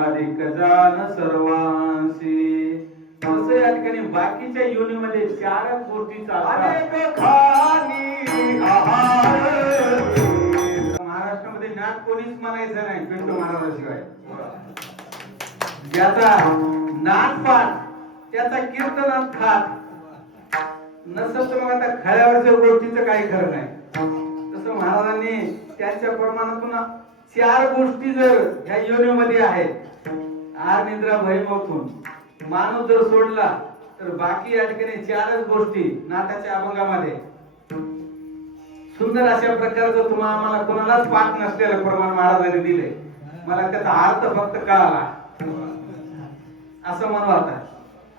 अधिक जाण सर्वांशी. असं या ठिकाणी बाकीच्या योनीमध्ये 4च गोष्टी चालतात. महाराष्ट्रामध्ये नाथ कोणीच म्हणायचं नाही पिंटू महाराजाशिवाय. ज्याचा नाथ पाठ, त्याचा कीर्तनात खात नसत, मग आता खळ्यावरच्या गोष्टीचं काही खरं नाही. तसं महाराजांनी त्यांच्या प्रमाणातून 4 गोष्टी जर ह्या योनीमध्ये आहेत, आहार, निद्रा, भय, मैथुन, माणूस जर सोडला तर बाकी या ठिकाणी 4च गोष्टी नाथाच्या अभंगामध्ये. सुंदर अशा प्रकारचं तुम्हाला आम्हाला कोणालाच पाठ नसलेलं प्रमाण महाराजांनी दिले. मला त्याचा अर्थ फक्त कळाला असं म्हणू.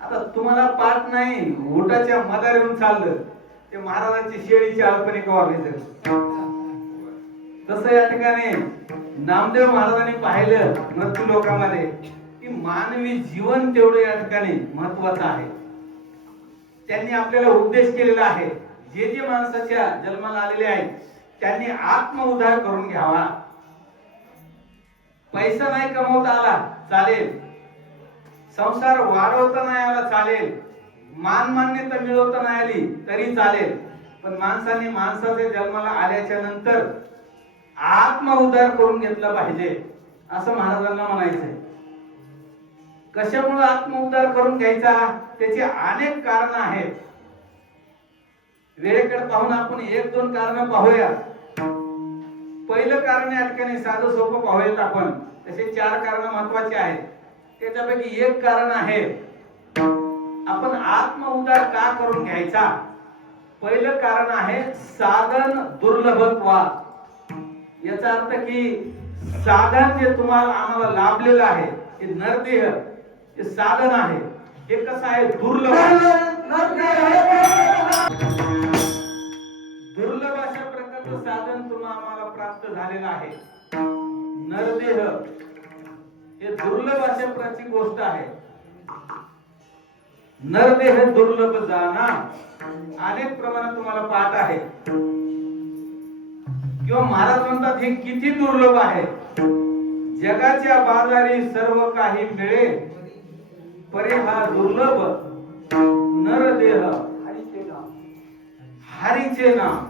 आता तुम्हाला पाठ नाही, ओटाच्या मदार येऊन चाललं ते महाराजांची शेळीची अल्पनिक वागली. तसं या ठिकाणी नामदेव महाराजांनी पाहिलं मृत्यू लोकांमध्ये की मानवी जीवन तेवढं या ठिकाणी महत्वाचं आहे. त्यांनी आपल्याला उपदेश केलेला आहे. जे जे माणसाच्या जन्माला आलेले आहेत त्यांनी आत्मउद्धार करून घ्यावा. पैसा नाही कमवता आला चालेल, संसार वाढवता नाही आला चालेल, मान मान्यता मिळवता नाही आली तरी चालेल, पण माणसाने माणसाच्या जन्माला आल्याच्या नंतर आत्मउद्धार करून घेतला पाहिजे असं महाराजांना म्हणायचंय. कशामुळे आत्मउद्धार करून घ्यायचा? त्याची अनेक कारण आहेत. वेळेकडे पाहून आपण एक दोन कारण पाहूया. पहिलं कारण या ठिकाणी साधं सोपं पाहूयात आपण. तसे 4 कारण महत्वाचे आहेत. त्याच्यापैकी एक कारण आहे आपण आत्मउद्धार का करून घ्यायचा. पहिलं कारण आहे साधन दुर्लभत्वा. याचा अर्थ की साधन जे तुम्हाला आम्हाला लाभलेलं आहे हे नरदेह, हे साधन आहे, हे कसं आहे दुर्लभ. दुर्लभ अशा प्रकारचं साधन तुम्हाला आम्हाला प्राप्त झालेलं आहे. नरदेह हे दुर्लभ अशा प्रकारची गोष्ट आहे. नरदेह दुर्लभ जाना अनेक प्रमाणात तुम्हाला पाठ आहे. किंवा महाराज म्हणतात हे किती दुर्लभ आहे. जगाच्या बाजारी सर्व काही मिळे परे हा दुर्लभ नरदेह हरीचे नाम.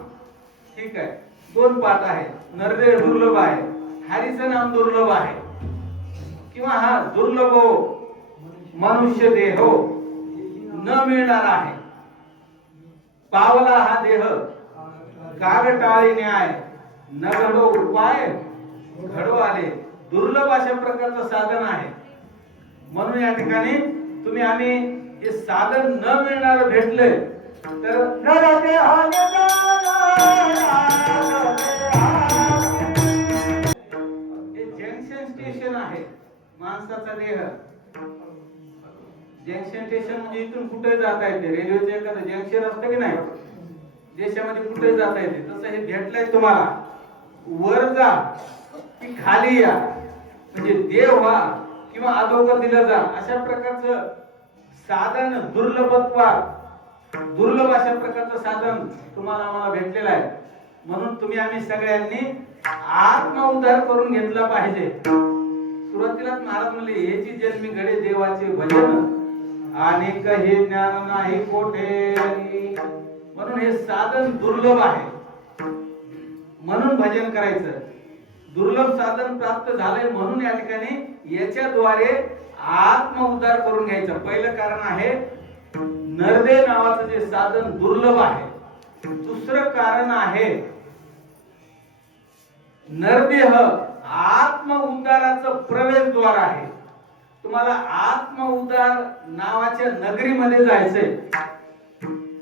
ठीक आहे, 2 पाठ आहे. नरदेह दुर्लभ आहे, हरीचं नाम दुर्लभ आहे. किंवा हा दुर्लभो मनुष्य देहो न मिळणार आहे. पावला हा देह कागटाळी न्याय न घडो उपाय घडो आले. दुर्लभ अशा प्रकारचं साधन आहे. म्हणून या ठिकाणी तुम्ही आम्ही हे साधन न मिळणार भेटले तर हे जंक्शन स्टेशन आहे माणसाचा देह. जंक्शन स्टेशन म्हणजे इथून कुठे जाता येते. रेल्वेचं एखादं जंक्शन असतं की नाही, देशामध्ये कुठे जाता येते, तसं हे भेटलंय तुम्हाला. वर जा की खाली या, म्हणजे देव व्हा किंवा अधोगत दिलं जा, अशा प्रकारचं साधन दुर्लभत्वा, दुर्लभ अशा प्रकारचं साधन तुम्हाला आम्हाला भेटलेलं आहे. म्हणून तुम्ही आम्ही सगळ्यांनी आत्मउद्धार करून घेतला पाहिजे. सुरुवातीलाच महाराज म्हणले याची जन्मी घडे देवाचे भजन आणि काही ज्ञान नाही कोठे. म्हणून हे साधन दुर्लभ आहे, म्हणून भजन करायचं. दुर्लभ साधन प्राप्त झालंय म्हणून या ठिकाणी याच्याद्वारे आत्मउद्धार करून घ्यायचं. पहिलं कारण आहे नरदेह नावाचं जे साधन दुर्लभ आहे. दुसरं कारण आहे नरदेह आत्मउद्धाराचं प्रवेशद्वार आहे. तुम्हाला आत्मउद्धार नावाच्या नगरीमध्ये जायचंय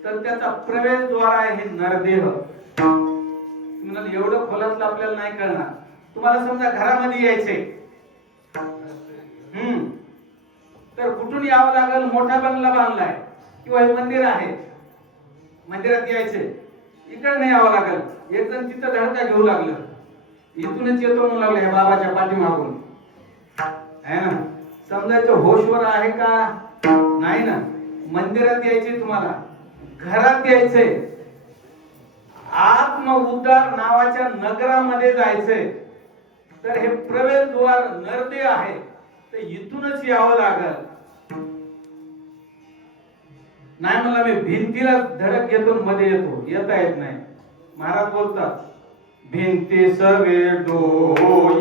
तर त्याचा प्रवेशद्वार आहे हे नरदेह. तुम्हाला एवढं खोलातलं आपल्याला नाही कळणार. तुम्हाला समजा घरामध्ये यायचंय तर कुठून यावं लागेल. मोठा बंगला बांधलाय किंवा हे मंदिर आहे, मंदिरात यायचंय, इकडे नाही यावं लागेल. एक जण तिथं धडका घेऊ लागलं, इथूनच येतो म्हणू लागलं ह्या बाबाच्या पाठीमागून, आहे ना. समजायचं होशवर आहे का नाही ना. मंदिरात यायचे, तुम्हाला घरात यायचंय, आत्मउद्धार नावाच्या नगरामध्ये जायचंय तर हे प्रवेशद्वार नरदेह आहे, तर इथूनच यावं लागल. नाही म्हणला मी भिंतीला धडक घेतो मध्ये येतो, येता येत नाही. महाराज बोलतात भिंती सवे डोई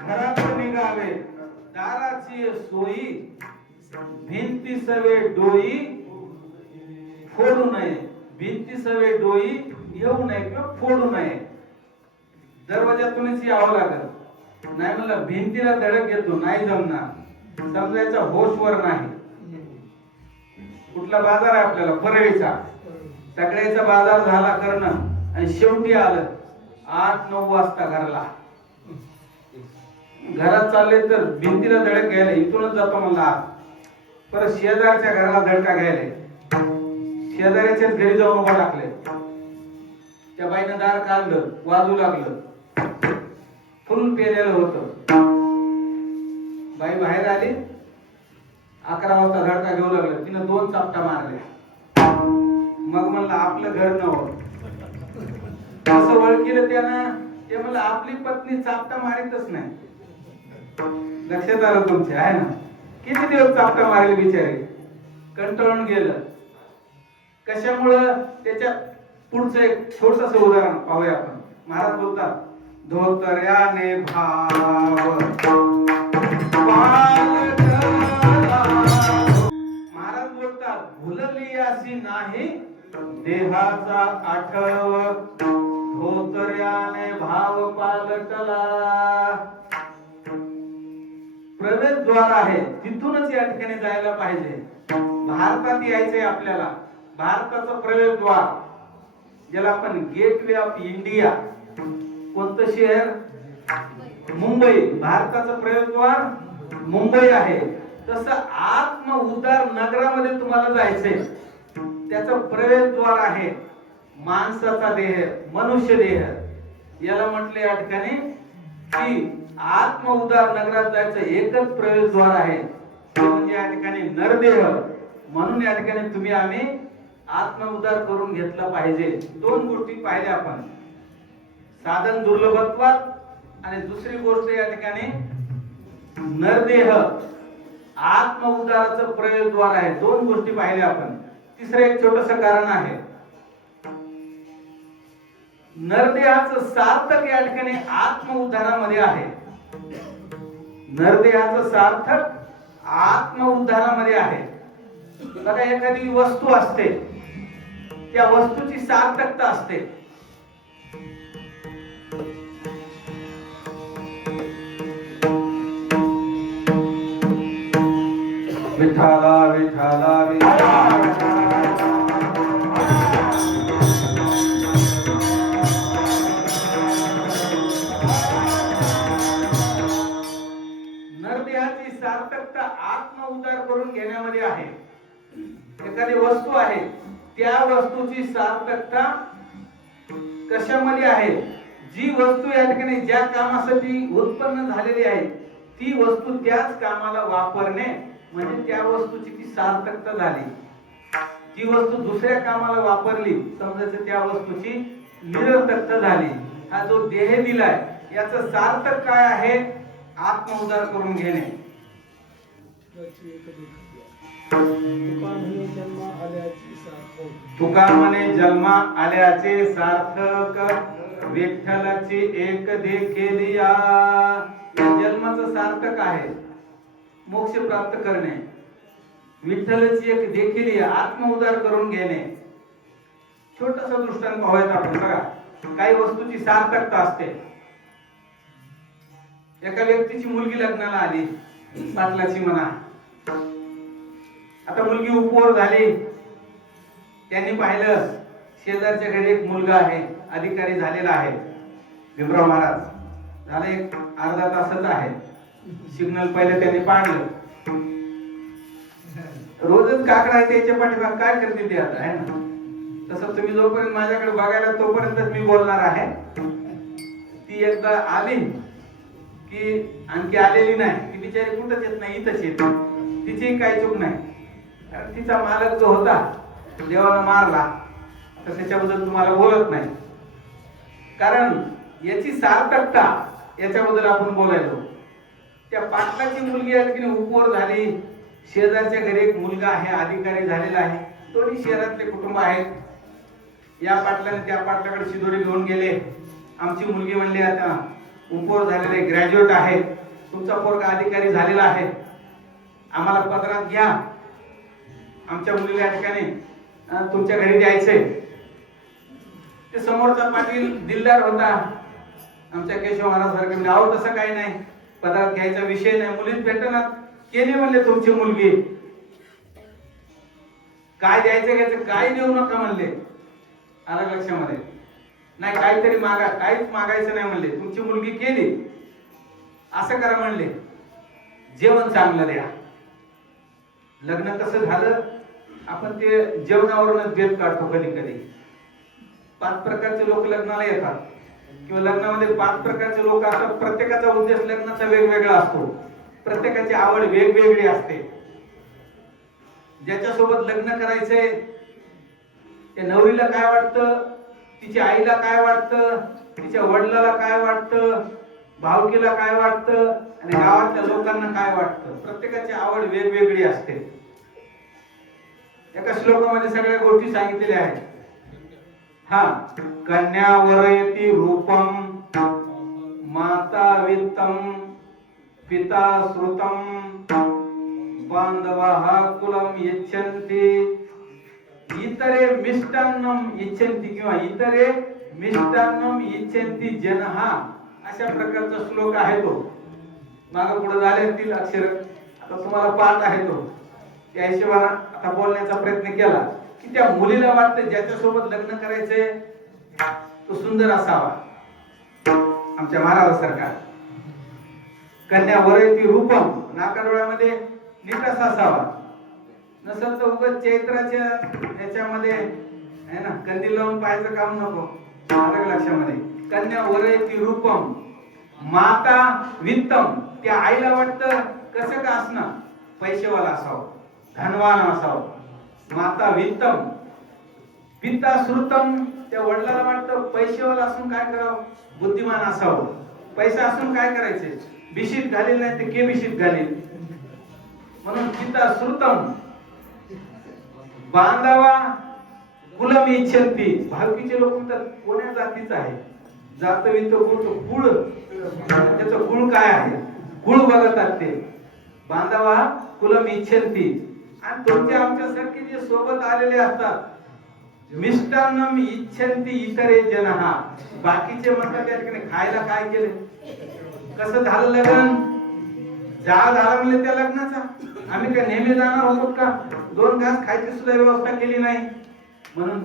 घरात निघावे दाराची सोयी, भिंती सवे डोई फोडू नये. भिंती सवे डोई येऊ नये किंवा फोडू नये. दरवाजातूनच यावं लागल. नाही म्हणला भिंतीला धडक घेतो, नाही जमणार. समजायचा होशवर नाही. कुठला बाजार आहे आपल्याला परळीचा, सगळ्याचा बाजार झाला करणं आणि शेवटी आलं 8-9 वाजता घरला. घरात चालले तर भिंतीला धडक घ्यायला इथूनच जातो म्हणला. परत शेजारच्या घराला धडका घ्यायला शेजाऱ्याच्याच घरी जाऊन उभा टाकले. त्या बाईनं दार काढलं, वाजू लागलं. फुल पेलेलं होतं. बाई बाहेर आली, 11 वाजता धडका घेऊ लागला. तिनं 2 चापटा मारले. मग म्हणलं आपलं घर नव्हतं. असं ओळखीलं त्यानं. ते म्हणलं आपली पत्नी चापटा मारितच नाही. लक्षात आलं तुमच्या, आहे ना? किती दिवस चापटा मारले बिचारे, कंटाळून गेलं. कशामुळं? त्याच्या पुढचं एक छोटस उदाहरण पाहूया आपण. महाराज बोलतात, धोतऱ्याने भाव महाराज बोलतात, भुलली अशी नाही देहाचा आठव, धोतऱ्याने भाव पालटला. प्रवेशद्वार आहे, तिथूनच या ठिकाणी जायला पाहिजे. भारतात यायचंय आपल्याला. भारताचं प्रवेशद्वार, ज्याला आपण गेटवे ऑफ इंडिया. कोणतं शहर? मुंबई. भारताचं प्रवेशद्वार मुंबई आहे. तसं आत्म उदार नगरामध्ये तुम्हाला जायचंय. त्याचं प्रवेशद्वार आहे माणसाचा देह, मनुष्य देह. याला म्हटले या ठिकाणी की आत्म उदार नगरात जायचं एकच प्रवेशद्वार आहे, ते म्हणजे या ठिकाणी नरदेह. म्हणून या ठिकाणी तुम्ही आम्ही आत्म उदार करून घेतला पाहिजे. 2 गोष्टी पाहिल्या आपण, साधन दुर्लभत्वात आणि दुसरी गोष्ट या ठिकाणी नरदेह आत्म उदाराचं प्रवेशद्वार आहे. 2 गोष्टी पाहिल्या आपण. तिसरं एक छोटस कारण आहे. नरदेहाचं सार्थक या ठिकाणी आत्म उद्धारामध्ये आहे. नरदेहाचं सार्थक आत्म उद्धारामध्ये आहे. बघा, एखादी वस्तू असते, त्या वस्तूची सार्थकता असते. विठाला विठाला विठाला. नरदेहाची सार्थकता आत्म उद्धार करून घेण्यामध्ये आहे. एखादी वस्तू आहे, त्या वस्तूची सार्थकता कशामध्ये आहे? जी वस्तू या ठिकाणी ज्या कामासाठी उत्पन्न झालेली आहे, ती वस्तू त्याच कामाला वापरणे म्हणजे त्या वस्तूची ती सार्थकता झाली. ती वस्तू दुसऱ्या कामाला वापरली, समजायचं त्या वस्तूची निरर्थकता झाली. हा जो देह दिलाय, याचं सार्थक काय आहे? आत्म उद्धार करून घेणे. तुका म्हणे जन्मा आल्याचे सार्थक, विठ्ठलाची एक देखील या. जन्माचं सार्थक आहे मोक्ष प्राप्त करणे. विठ्ठलाची एक देखील आत्म उद्धार करून घेणे. छोटस दृष्टांत पाहूयात आपण. बघा, काही वस्तूची सार्थकता असते. एका व्यक्तीची मुलगी लग्नाला आली, पाटलाची म्हणा. आता मुलगी उपवर झाली. त्यांनी पाहिलं शेजारच्या घरी एक मुलगा आहे, अधिकारी झालेला आहे, भीमराव महाराज. झालं एक अर्धा तासच आहे. सिग्नल पहिले त्यांनी पाडलं. रोजच काकडा आहे त्याच्या पाठीमाग, काय करते ते आता, आहे ना? तसं तुम्ही जोपर्यंत माझ्याकडे बघायला तोपर्यंत मी बोलणार आहे. ती एकदा आली की आणखी आलेली नाही. ती बिचारी कुठंच येत नाही, इथंच येते. तिची काही चूक नाही, कारण तिचा मालक जो होता देवाला मारला, तर त्याच्याबद्दल तुम्हाला बोलत नाही. कारण याची सार्थकता, याच्याबद्दल आपण बोलायलो. त्या पाटलाची मुलगी या ठिकाणी उपवर झाली. शेजारच्या घरी एक मुलगा आहे, अधिकारी झालेला आहे. दोन्ही शहरातले कुटुंब आहेत. या पाटलाने त्या पाटलाकडे शिदोरी घेऊन गेले. आमची मुलगी म्हणली आता उपवर झालेले ग्रॅज्युएट आहे, तुमचा पोरगा अधिकारी झालेला आहे, आम्हाला पदरात घ्या, आमच्या मुलीला या ठिकाणी तुमच्या घरी द्यायचंय. ते समोरचा पाटील दिलदार होता, आमच्या केशव महाराज सारखे म्हणजे, अहो तसं काही नाही, पदरात घ्यायचा विषय नाही, मुलीच भेटणार. केली म्हणले तुमची मुलगी, काय द्यायचं घ्यायचं काही देऊ नका म्हणले. आलं लक्षामध्ये? नाही काहीतरी मागा, काहीच मागायचं नाही म्हणले. तुमची मुलगी केली, असं करा म्हणले, जेवण चांगलं द्या. लग्न कसं झालं आपण ते जेवणावरूनच भेद काढतो. कधी कधी 5 प्रकारचे लोक लग्नाला येतात. किंवा लग्नामध्ये 5 प्रकारचे लोक असतात. प्रत्येकाचा उद्देश लग्नाचा वेगवेगळा असतो. प्रत्येकाची आवड वेगवेगळी असते. ज्याच्यासोबत लग्न करायचंय त्या नवरीला काय वाटतं, तिच्या आईला काय वाटतं, तिच्या वडिलाला काय वाटतं, भावकीला काय वाटतं आणि गावातल्या लोकांना काय वाटतं. प्रत्येकाची आवड वेगवेगळी असते. एका श्लोकामध्ये सगळ्या गोष्टी सांगितलेल्या आहेत. हा, कन्या वरयति रूपम माता वित्तम पिता श्रुतम बांधवाः कुलम इच्छन्ति इतरे मिष्टान्नम इच्छन्ति किंवा इतरे मिष्टान्नम इच्छन्ति जनः, अशा प्रकारचा श्लोक आहे तो. मागे पुढे झाले असतील अक्षर, आता तुम्हाला पाठ आहे तो. त्या हिशोबाने आता बोलण्याचा प्रयत्न केला की त्या मुलीला वाटतं ज्याच्यासोबत लग्न करायचंय तो सुंदर असावा, आमच्या महाराजासारखा. कन्या वरयति रूपम, नाकाडोळ्यामध्ये नीट असावा. नसेल तर उगाच चैत्राच्या याच्यामध्ये आहे ना, कंदील लावून पाहायचं काम नको. आलं लक्षामध्ये. कन्या वरयति रूपम माता वित्तम, त्या आईला वाटतं कसं का असणं, पैसेवाला असावं, धनवान असावं. माता वित्तम पिता श्रुतम, त्या वडिलाला वाटतं पैसेवाला असून काय करावं, बुद्धिमान असावं. पैसा असून काय करायचे, बिशीत घालेल नाही ते के बिशीत घालेल. म्हणून पिता श्रुतम बांधावा कुलम इच्छन्ति, भावकीचे लोक म्हणतात कोण्या जातीचा आहे, जातवित कुळ, त्याचं कुळ काय आहे, कुळ बघतात ते. बांधावा कुलम इच्छन्ति. आणि तुमच्या आमच्यासारखे जे सोबत आलेले असतात, मिष्टान्नम इच्छन्ति इतरे जनः, बाकीचे म्हणतात त्या ठिकाणी खायला काय केले, कसं झालं लग्न, जा झाला म्हणजे त्या लग्नाचा. आम्ही काय नेहमी जाणार होतो का, 2 घास खायची सुद्धा व्यवस्था केली नाही. म्हणून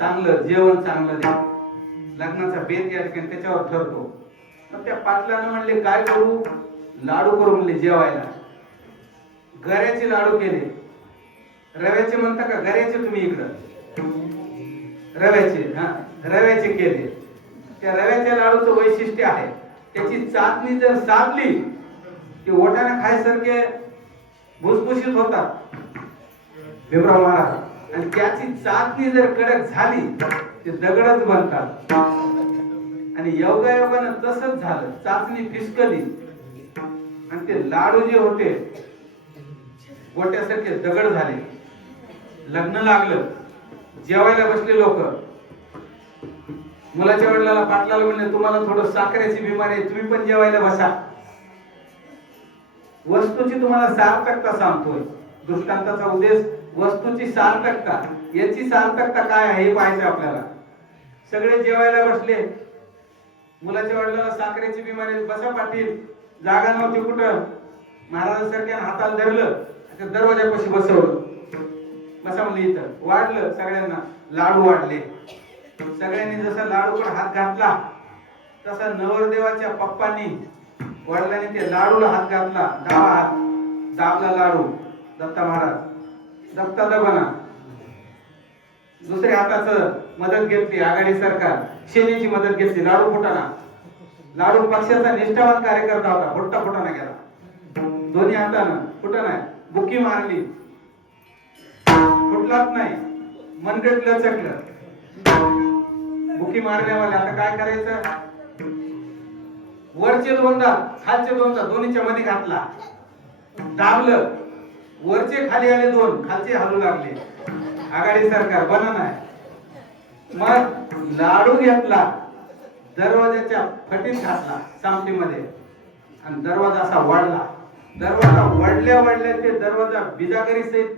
चांगलं जेवण चांगलं द्या, लग्नाचा बेत या ठिकाणी त्याच्यावर ठरतो. मग त्या पाटलानं म्हणले काय करू, लाडू करू म्हणले जेवायला. गऱ्याचे लाडू केले. रव्याचे म्हणता का, गऱ्याचे तुम्ही इकडं, रव्याचे, हा रव्याचे केले. त्या रव्याच्या लाडूचं वैशिष्ट्य आहे, त्याची चाचणी जर साधली की ओठाने खायसारखे भुसभुशीत होतात भीमराव महाराज. आणि त्याची चाचणी जर कडक झाली ते दगडच बनतात. आणि योगायोगानं तसंच झालं, चाचणी फिसकली आणि ते लाडू जे होते गोट्यासारखे दगड झाले. लग्न लागलं, जेवायला बसले लोक. मुलाच्या वडिलाला पाटलाला म्हणले तुम्हाला थोडं साखरेची बिमारी आहे, तुम्ही पण जेवायला बसा. वस्तूची तुम्हाला सार्थकता सांगतोय. दृष्टांताचा उद्देश वस्तूची सार्थकता, याची सार्थकता काय आहे हे पाहायचं आपल्याला. सगळे जेवायला बसले. मुलाच्या वडिलाला साखरेची बिमारी, बसा पाटील. जागा नव्हती कुठं. महाराजांसारख्या हाताला धरलं, दरवाजापाशी बसवलं. बसा म्हणलं इथं. वाढलं सगळ्यांना, लाडू वाढले. सगळ्यांनी जसा लाडूवर हात घातला तसा नवरदेवाच्या पप्पांनी वडिलांनी ते लाडूला हात घातला. डावा हात दाबला लाडू. दत्ता महाराज दत्ता दबना. दुसऱ्या हाताचं मदत घेतली आघाडी सरकार, सेनेची मदत घेतली. लाडू फुटाना. लाडू पक्षाचा निष्ठावान कार्यकर्ता होता, फुटता फुटाना गेला. दोन्ही हातानं फुटाना. बुकी मारली, फुटलाच नाही. मनगट लचकलं. बुकी मारल्यावाले आता काय करायचं, वरचे 2 दात खालचे 2 दात दोन्हीच्या मध्ये घातला, दाबलं. वरचे खाली आले 2, खालचे हलू लागले. आघाडी सरकार बना नाही. मग लाडू घेतला, दरवाजाच्या फटीत घातला सामटीमध्ये आणि दरवाजा असा वाढला. दरवाजा वडल्या ते दरवाजा बिजागरी सहित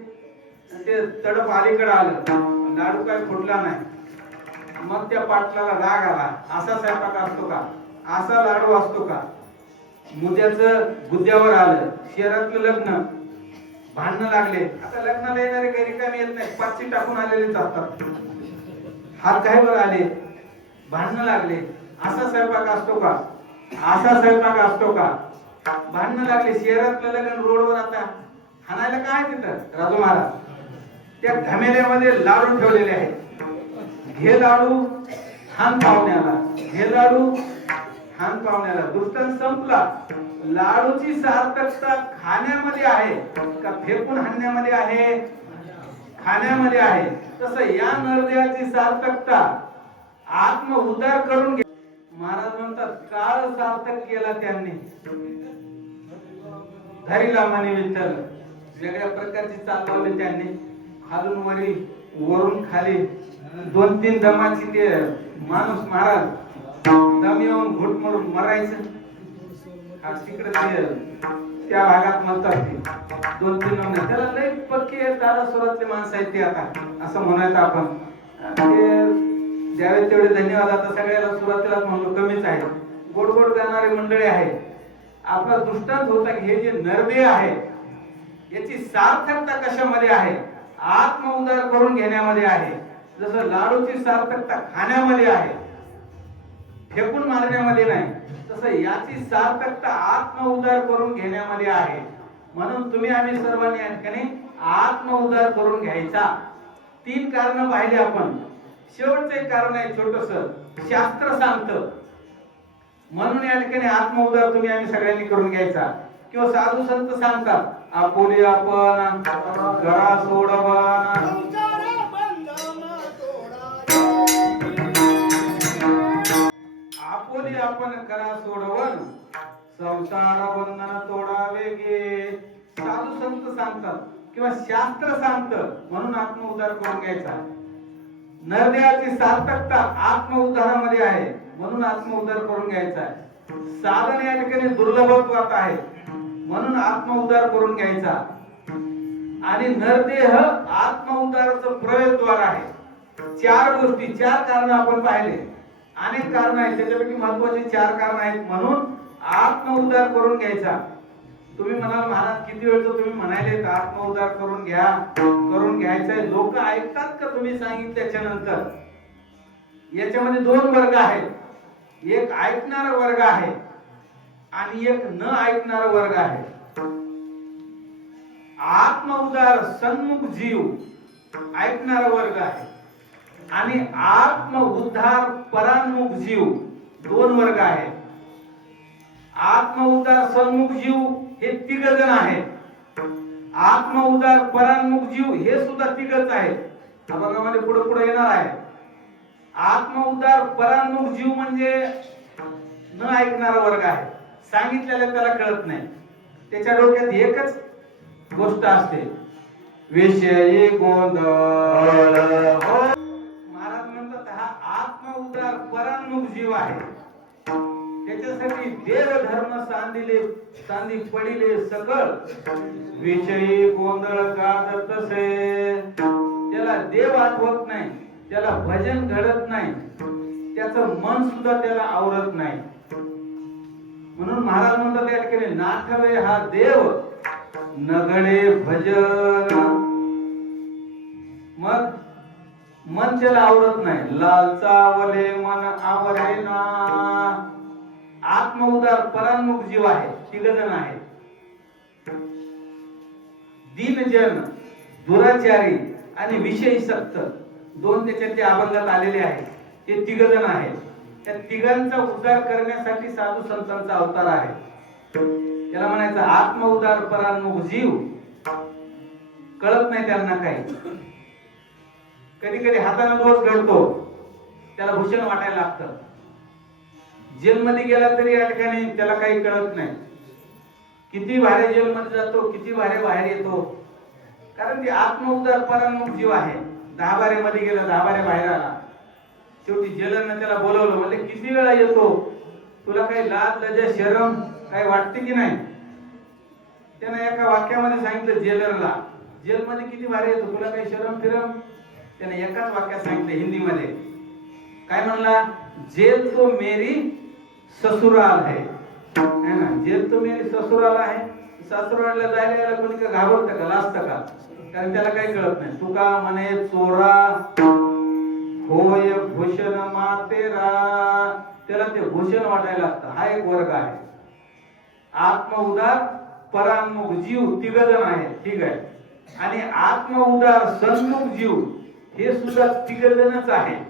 ते तडप अलीकडे आलं. लाडू काय फुटला नाही. मग त्या पाटलाला राग आला. असा स्वयंपाक असतो का, असा लाडू असतो का. मुद्द्याचं गुद्द्यावर आलं. शहरातलं लग्न, भांडणं लागले. आता लग्नाला येणारे काही रिकामी येत नाही, पाचशे टाकून आलेलेच असतात. हात घाईवर आले, भांडणं लागले. असा स्वयंपाक असतो का, असा स्वयंपाक असतो का. भांडणं लागले. शहरातलं लग्न रोडवर, आता हाणायला काय तिथं राजू महाराज त्या धमेल्यामध्ये लाडू ठेवलेले आहेत. घे लाडू हान पाहुण्याला, हे लाडू हान पाहुण्याला. दृष्टांत संपला. लाडूची सार्थकता खाण्यामध्ये आहे का फेकून हाणण्यामध्ये आहे? खाण्यामध्ये आहे. तसं या नरदेहाची सार्थकता आत्म उद्धार करून घे. महाराज म्हणतात काळ सार्थक केला त्यांनी, धरिला म्हणे विठ्ठल. वेगळ्या प्रकारची चाल लावली त्यांनी, खालून वरी वरून खाली 2-3 दमाची. ते माणूस महाराज दम येऊन घुट मारून मरायचं. तिकडे त्या भागात म्हणतात ते 2-3 दम. त्याला लई पक्के तारासुरातले माणसं आहेत ते. आता असं म्हणायचं आपण ते द्यावे तेवढे धन्यवाद. आता सगळ्याला सुरुवातीलाच म्हणलो कमीच आहे. गोड गोड गाणारी मंडळी आहे. आपला दृष्टांत होता की हे जे नरदेह आहे याची सार्थकता कशामध्ये आहे? आत्म उद्धार करून घेण्यामध्ये आहे. जसं लाडूची सार्थकता खाण्यामध्ये आहे, फेकून मारण्यामध्ये नाही, तसं याची सार्थकता आत्म उद्धार करून घेण्यामध्ये आहे. म्हणून तुम्ही आम्ही सर्वांनी या ठिकाणी आत्म उद्धार करून घ्यायचा. 3 कारण पाहिले आपण. शेवटचे एक कारण आहे छोटस, शास्त्र सांगतं. म्हणून या ठिकाणी आत्म उद्धार तुम्ही आम्ही सगळ्यांनी करून घ्यायचा. किंवा साधू संत सांगतात आपुले आपण घरा सोडवा, आपुले आपण करा सोडवन, संसार बंधन तोडावे गे. साधू संत सांगतात किंवा शास्त्र सांगतं. म्हणून आत्म उद्धार करून घ्यायचा. नरदेहाची सार्थकता आत्म उद्धारामध्ये आहे. म्हणून आत्म उद्धार करून घ्यायचा आहे. साधन या ठिकाणी दुर्लभत्वात आहे. म्हणून आत्म उद्धार करून घ्यायचा. आणि नरदेह आत्म उद्धाराचं प्रवेशद्वार आहे. 4 गोष्टी, 4 कारण आपण पाहिले. अनेक कारण आहेत, त्याच्यापैकी महत्वाची 4 कारण आहेत. म्हणून आत्म उद्धार करून घ्यायचा. तुम्ही म्हणाल महाराज किती वेळचं तुम्ही म्हणाले आत्म उद्धार करून घ्या, करून घ्यायचा. लोक ऐकतात का तुम्ही सांगितल्याच्या नंतर? याच्यामध्ये 2 वर्ग आहेत. एक ऐकणारा वर्ग आहे आणि एक न ऐकणारा वर्ग आहे. आत्म उद्धार सन्मुख जीव ऐकणारा वर्ग आहे आणि आत्म उद्धार परान्मुख जीव 2 वर्ग आहेत. आत्म उद्धार सन्मुख जीव हे 3 जण आहेत. आत्म उद्धार परान्मुख जीव हे सुद्धा 3च आहेत. भागामध्ये पुढे पुढे येणार आहे. आत्म उद्धार परान्मुख जीव म्हणजे न ऐकणारा वर्ग आहे. सांगितलेलं त्याला कळत नाही. त्याच्या डोक्यात एकच गोष्ट असते, विषयी गोंधळ. महाराज म्हणतात हा आत्म उद्धार परान्मुख जीव आहे. त्याच्यासाठी देव धर्म सांदी पडिले सकळ, विषयी गोंधळ गात तसे. त्याला देव आठवत नाही, त्याला भजन घडत नाही, त्याचं मन सुद्धा त्याला आवरत नाही. म्हणून महाराज म्हणतात त्या ठिकाणी नाथवे हा देव नगडे भजन. मग मन त्याला आवडत नाही. लालचावले मन आवरे ना. आत्म उद्धार परान्मुख जीव आहे. 3 जण आहेत. दीनजन, दुराचारी आणि विषयी सक्त 2 त्याच्यात ते अभंगात आलेले आहेत. ते 3 जण आहेत. त्या 3घांचा उद्धार करण्यासाठी साधू संतांचा अवतार आहे. त्याला म्हणायचं आत्म उद्धार परान्मुख जीव. कळत नाही त्यांना काही. कधी कधी हाताने दोष घडतो, त्याला भूषण वाटायला लागतं. जेलमध्ये गेला तरी या ठिकाणी त्याला काही कळत नाही. किती भारे जेलमध्ये जातो, किती भारे बाहेर येतो. कारण ते आत्म उद्धार परान्मुख जीव आहे. 10 बारेमध्ये गेला, 10 बारे बाहेर आला. शेवटी जेलरनं त्याला बोलवलं. म्हणजे किती वेळा येतो, तुला काही लाज लज्जा शरम काही वाटते की नाही? त्यानं एका वाक्यामध्ये सांगितलं जेलरला, जेलमध्ये किती भारी येतो, तुला काही शरम फिरम? त्याने एकाच वाक्यात सांगितलं हिंदीमध्ये. काय म्हणला? जेल तो मेरी ससुराल है ना. जेल तो मेरी ससुराल आहे. सासुराला जायला यायला कोणी का घाबरतं का, लाजतं का? कारण त्याला काही कळत नाही. तुका म्हणे चोरा होय भूषण मातेरा. त्याला ते भूषण वाटायला लागतं. हा एक वर्ग आहे. आत्म उद्धार परान्मुख जीव 3 जण आहेत. ठीक आहे. आणि आत्म उद्धार सन्मुख जीव हे सुद्धा 3 जणच आहेत.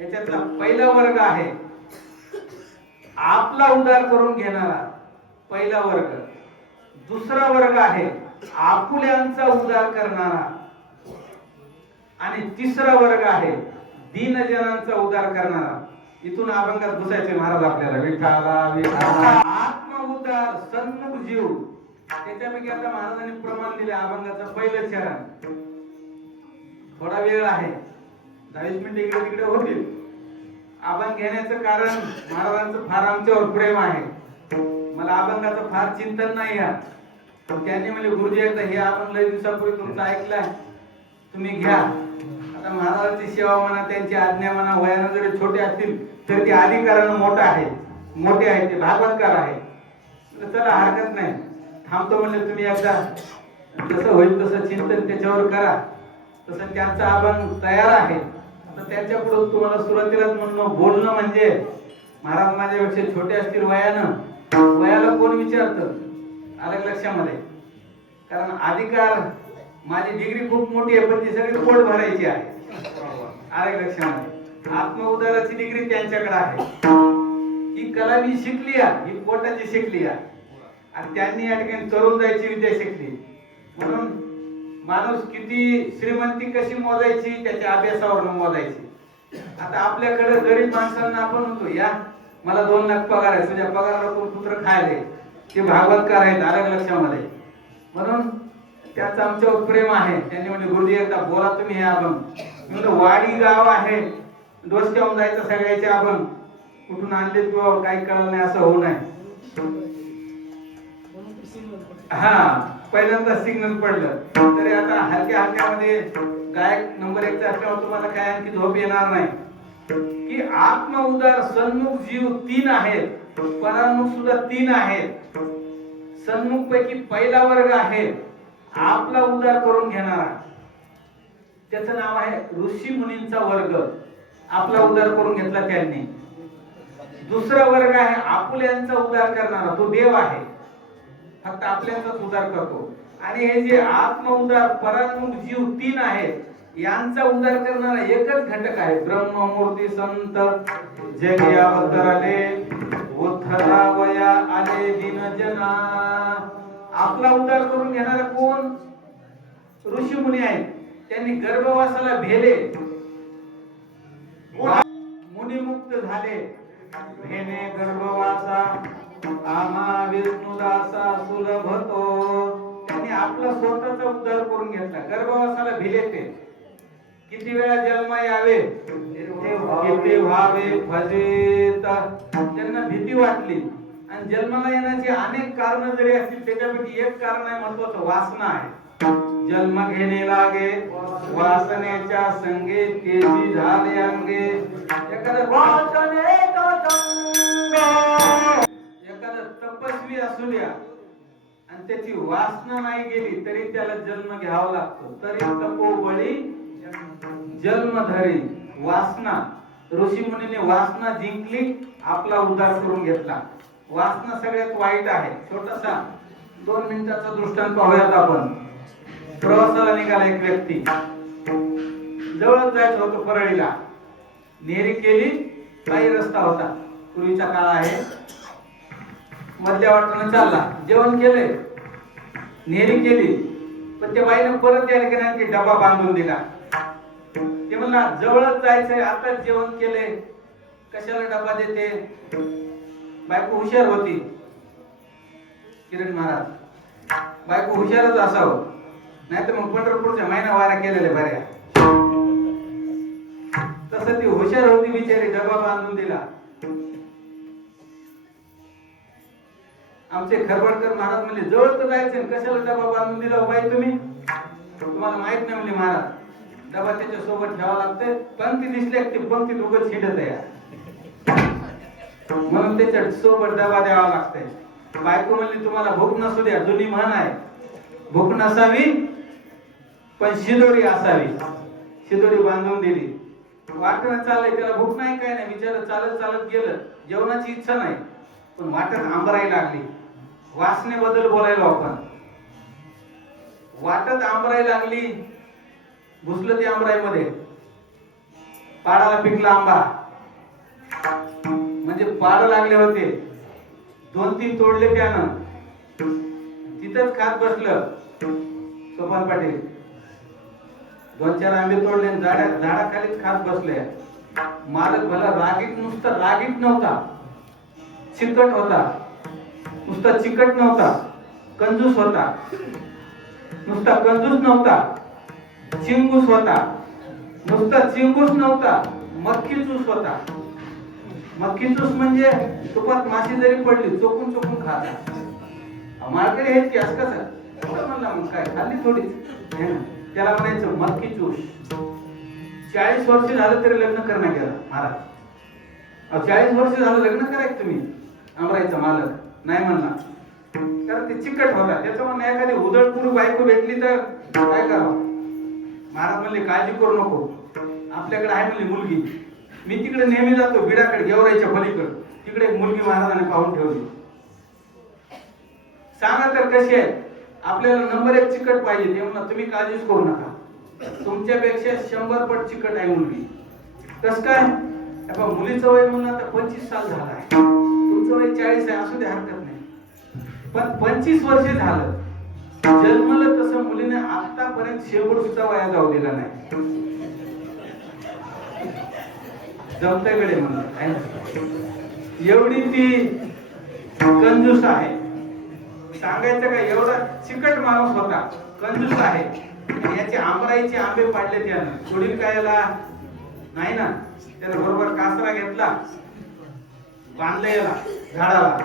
याच्यातला पहिला वर्ग आहे आपला उद्धार करून घेणारा, पहिला वर्ग. दुसरा वर्ग आहे आपुल्यांचा उद्धार करणारा, आणि तिसरा वर्ग आहे दीनजनांचा उद्धार करणारा. इथून अभंगात घुसायचे महाराज आपल्याला. विठाला विठाला आत्म उद्धार सन्मुख जीव. त्याच्यापैकी आता महाराजांनी प्रमाण दिले अभंगाचं पहिलं चरण. थोडा वेळ आहे, 20 मिनिटे इकडे तिकडे होतील. अभंग घेण्याचं कारण महाराजांचं फार आमच्यावर प्रेम आहे. मला अभंगाचं फार चिंतन नाही आहे, पण त्यांनी म्हणजे गुरुजी एकदा हे अभंग लय दिवसापूर्वी तुमचं ऐकलंय, तुम्ही घ्या. आता महाराजांची सेवा म्हणा, त्यांची आज्ञा म्हणा, वयानं जरी छोटे असतील तरी ते अधिकारानं मोठा आहे, मोठे आहे, ते भागवतकार आहे. चला हरकत नाही, थांबतो म्हणजे तुम्ही एकदा जसं होईल तसं चिंतन त्याच्यावर करा. तसं त्यांचा अभंग तयार आहे. आता त्यांच्या पुढे तुम्हाला सुरुवातीलाच म्हणणं बोलणं म्हणजे महाराज माझ्यापेक्षा छोटे असतील वयानं, वयाला कोण विचारतं, आलं लक्षामध्ये. कारण अधिकार, माझी डिग्री खूप मोठी आहे पण ती सगळी पोट भरायची आहे, आलं लक्षामध्ये. आत्मउद्धाराची डिग्री त्यांच्याकडे आहे. ही कला मी शिकली आहे, ही पोटाची शिकली आहे, आणि त्यांनी या ठिकाणी तरुण जायची विद्या शिकली. म्हणून माणूस किती श्रीमंती कशी मोजायची त्याच्या अभ्यासावर मोजायची. आता आपल्याकडे गरीब माणसांना आपण म्हणतो या मला 2 लाख पगार आहे, तुझ्या पगाराला कोण पुत्र खायले, ते भागवतकार आहेत, आलं लक्षामध्ये. म्हणून त्याचं आमच्यावर प्रेम आहे. त्यांनी म्हणजे गुरुजी एकदा बोला तुम्ही हे अभंग. म्हणलं वाडी गाव आहे, डोसक्यावून जायचं सगळ्याचे अभंग, कुठून आणले किंवा काही कळलं नाही असं होऊ नये. हा पहिल्यांदा सिग्नल पडलं तरी आता हलक्या हलक्यामध्ये गायक नंबर 1 चा असल्यावर तुम्हाला काय आणखी झोप येणार नाही. की आत्म उद्धार सन्मुख जीव 3 आहेत, परान्मुख सुद्धा 3 आहेत. सन्मुख पैकी पहिला वर्ग आहे आपला उद्धार करून घेणारा, त्याचं नाव आहे ऋषी मुनींचा वर्ग. आपला उद्धार करून घेतला त्यांनी. दुसरा वर्ग आहे आपुल्यांचा उद्धार करणारा, तो देव आहे, फक्त आपल्याचाच उद्धार करतो. आणि हे जे आत्म उद्धार परान्मुख जीव 3 आहेत, यांचा उद्धार करणारा एकच घटक आहे ब्रह्ममूर्ती संत जगी अवतरले उद्धरा वया आले दीनजना. आपला उद्धार करून घेणारा कोण? ऋषी मुनी आहेत. त्यांनी गर्भवासाला भेले, मुनिमुक्त झाले. भेने गर्भवासा आमा विष्णुदासा सुलभतो. त्यांनी आपला स्वतःचा उद्धार करून घेतला. गर्भवासाला भिले ते, किती वेळा जन्म यावे किती व्हावे फजित. त्यांना भीती वाटली. आणि जन्माला येण्याची अनेक कारण जरी असतील त्याच्यापैकी एक कारण आहे महत्वाचं, वासना आहे. जन्म घेणे लागे वासनेच्या संगे तेजी झाले अंगे. एखादा तपस्वी असू द्या आणि त्याची वासना नाही गेली तरी त्याला जन्म घ्यावा लागतो. तरी तपोबळी जन्म धरी. वासना, ऋषी मुनीने वासना जिंकली, आपला उद्धार करून घेतला. वासना सगळ्यात वाईट आहे. छोटासा 2 मिनिटाचा दृष्टांत पाहूयात आपण. प्रवासाला निघाला एक व्यक्ती, जवळच जायचं होतं परळीला. नेरी केली, काही रस्ता होता, पूर्वीचा काळ आहे. मधल्या वाटेनं चालला, जेवण केले, नेरी केली, पण त्या बाईने परत या ठिकाणी डबा बांधून दिला. ते म्हणला जवळच जायचंय, आताच जेवण केले, कशाला डबा देते. बायको हुशार होती. किरण महाराज, बायको हुशारच असावं, नाही तर मग पंढरपूरच्या महिना वारा केलेल्या बऱ्या. तसं ती हुशार होती बिचारी, डबा बांधून दिला. आमचे खरबडकर महाराज म्हणले जवळ तर जायचं, कशाला डबा बांधून दिला बाई तुम्ही? तुम्हाला माहित नाही म्हणले महाराज, डबा त्याच्या सोबत ठेवावा लागते. पंक्ती दिसल्या की पंक्ती उगाच हिंडत आहे, म्हणून त्याच्या सोबत डबा द्यावा लागतंय. बायको म्हणली तुम्हाला भूक नसू द्या, जुनी म्हण आहे, भूक नसावी पण शिदोरी असावी. शिदोरी बांधून दिली. वाटणं चाललंय, त्याला भूक नाही काय नाही, बिचारा चालत चालत गेलं. जेवणाची इच्छा नाही, पण वाटत आंबराई लागली. वासनेबद्दल बोलायला आपण, वाटत आंबराई लागली, घुसलं ते आंबराईमध्ये. पाडाला पिकला आंबा, म्हणजे पाड लागले होते, 2-3 तोडले त्यानं, तिथंच खात बसलं सोपान पाटील. 2-4 आंबे तोडले, झाडाखालीच खात बसले. मालक भला रागीट, नुसता रागीट नव्हता, चिकट होता. नुसता चिकट नव्हता, कंजूस होता. नुसता कंजूस नव्हता, चिंगूस होता. नुसता चिंगूस नव्हता, मक्खी चूस होता. मक्खी चूस म्हणजे तुपात माशी जरी पडली चोकून चोकून खाता. माळकरी आहेत की असं कसं म्हणला, मग काय खाल्ली थोडी, त्याला म्हणायचं मक्खी चूस. 40 वर्ष झालं तरी लग्न करणं गेला महाराज. 40 वर्ष झालं लग्न करायचं तुम्ही, आमरायचा मालक नाही म्हणला, कारण ते चिकट होता. त्याचं म्हणणं एखादी उदळपुरी बायको भेटली तर काय करावं. महाराज म्हणले काळजी करू नको, आपल्याकडे आहे म्हणली मुलगी. मी तिकडे नेहमी जातो बिडाकडे, गेवराईच्या पलीकडे, तिकडे एक मुलगी महाराजांनी पाहून ठेवली. सांगा तर कशी आहे, आपल्याला नंबर 1 चिकट पाहिजे. ते म्हणा तुम्ही काळजीच करू नका, तुमच्यापेक्षा 100 पट चिकट आहे मुलगी. कस काय, मुलीचं वय म्हणून आता 25 साल झाला आहे, तुमचं वय 40 आहे, असू दे हरकत नाही. पण 25 वर्ष झालं जन्मलं, तसं मुलीने आतापर्यंत शेवट सुद्धा वया जाऊ दिला नाही. जमतंय कडे म्हणलं, एवढी ती कंजूस आहे. सांगायचं का, एवढा चिकट माणूस होता, कंजूस आहे. याचे आंबराईचे आंबे पाडले त्यानं, सोडील काय याला नाही ना. त्यानं बरोबर कासरा घेतला, बांधले याला झाडाला.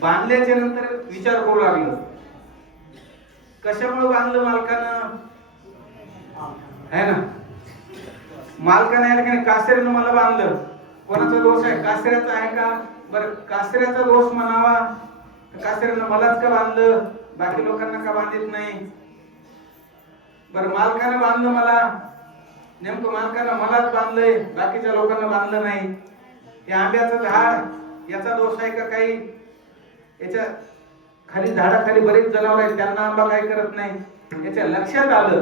बांधल्याच्या नंतर विचार करू लागलं, कशामुळे बांधलं मालकानं, है ना. मालकाने याला काय कासऱ्यानं मला बांधलं, कोणाचा दोष आहे, कासऱ्याचा आहे का. बरं कासऱ्याचा दोष म्हणावा, कासऱ्यानं मलाच का बांधलं, बाकी लोकांना का बांधित नाही. बरं मालकाने बांधलं मला, नेमकं मालकानं मलाच बांधलंय, बाकीच्या लोकांना बांधलं नाही. हे आंब्याचं झाड याचा दोष आहे का काही, याच्या खाली झाडाखाली बरेच जनावर आहेत, त्यांना आंबा काय करत नाही. याच्या लक्षात आलं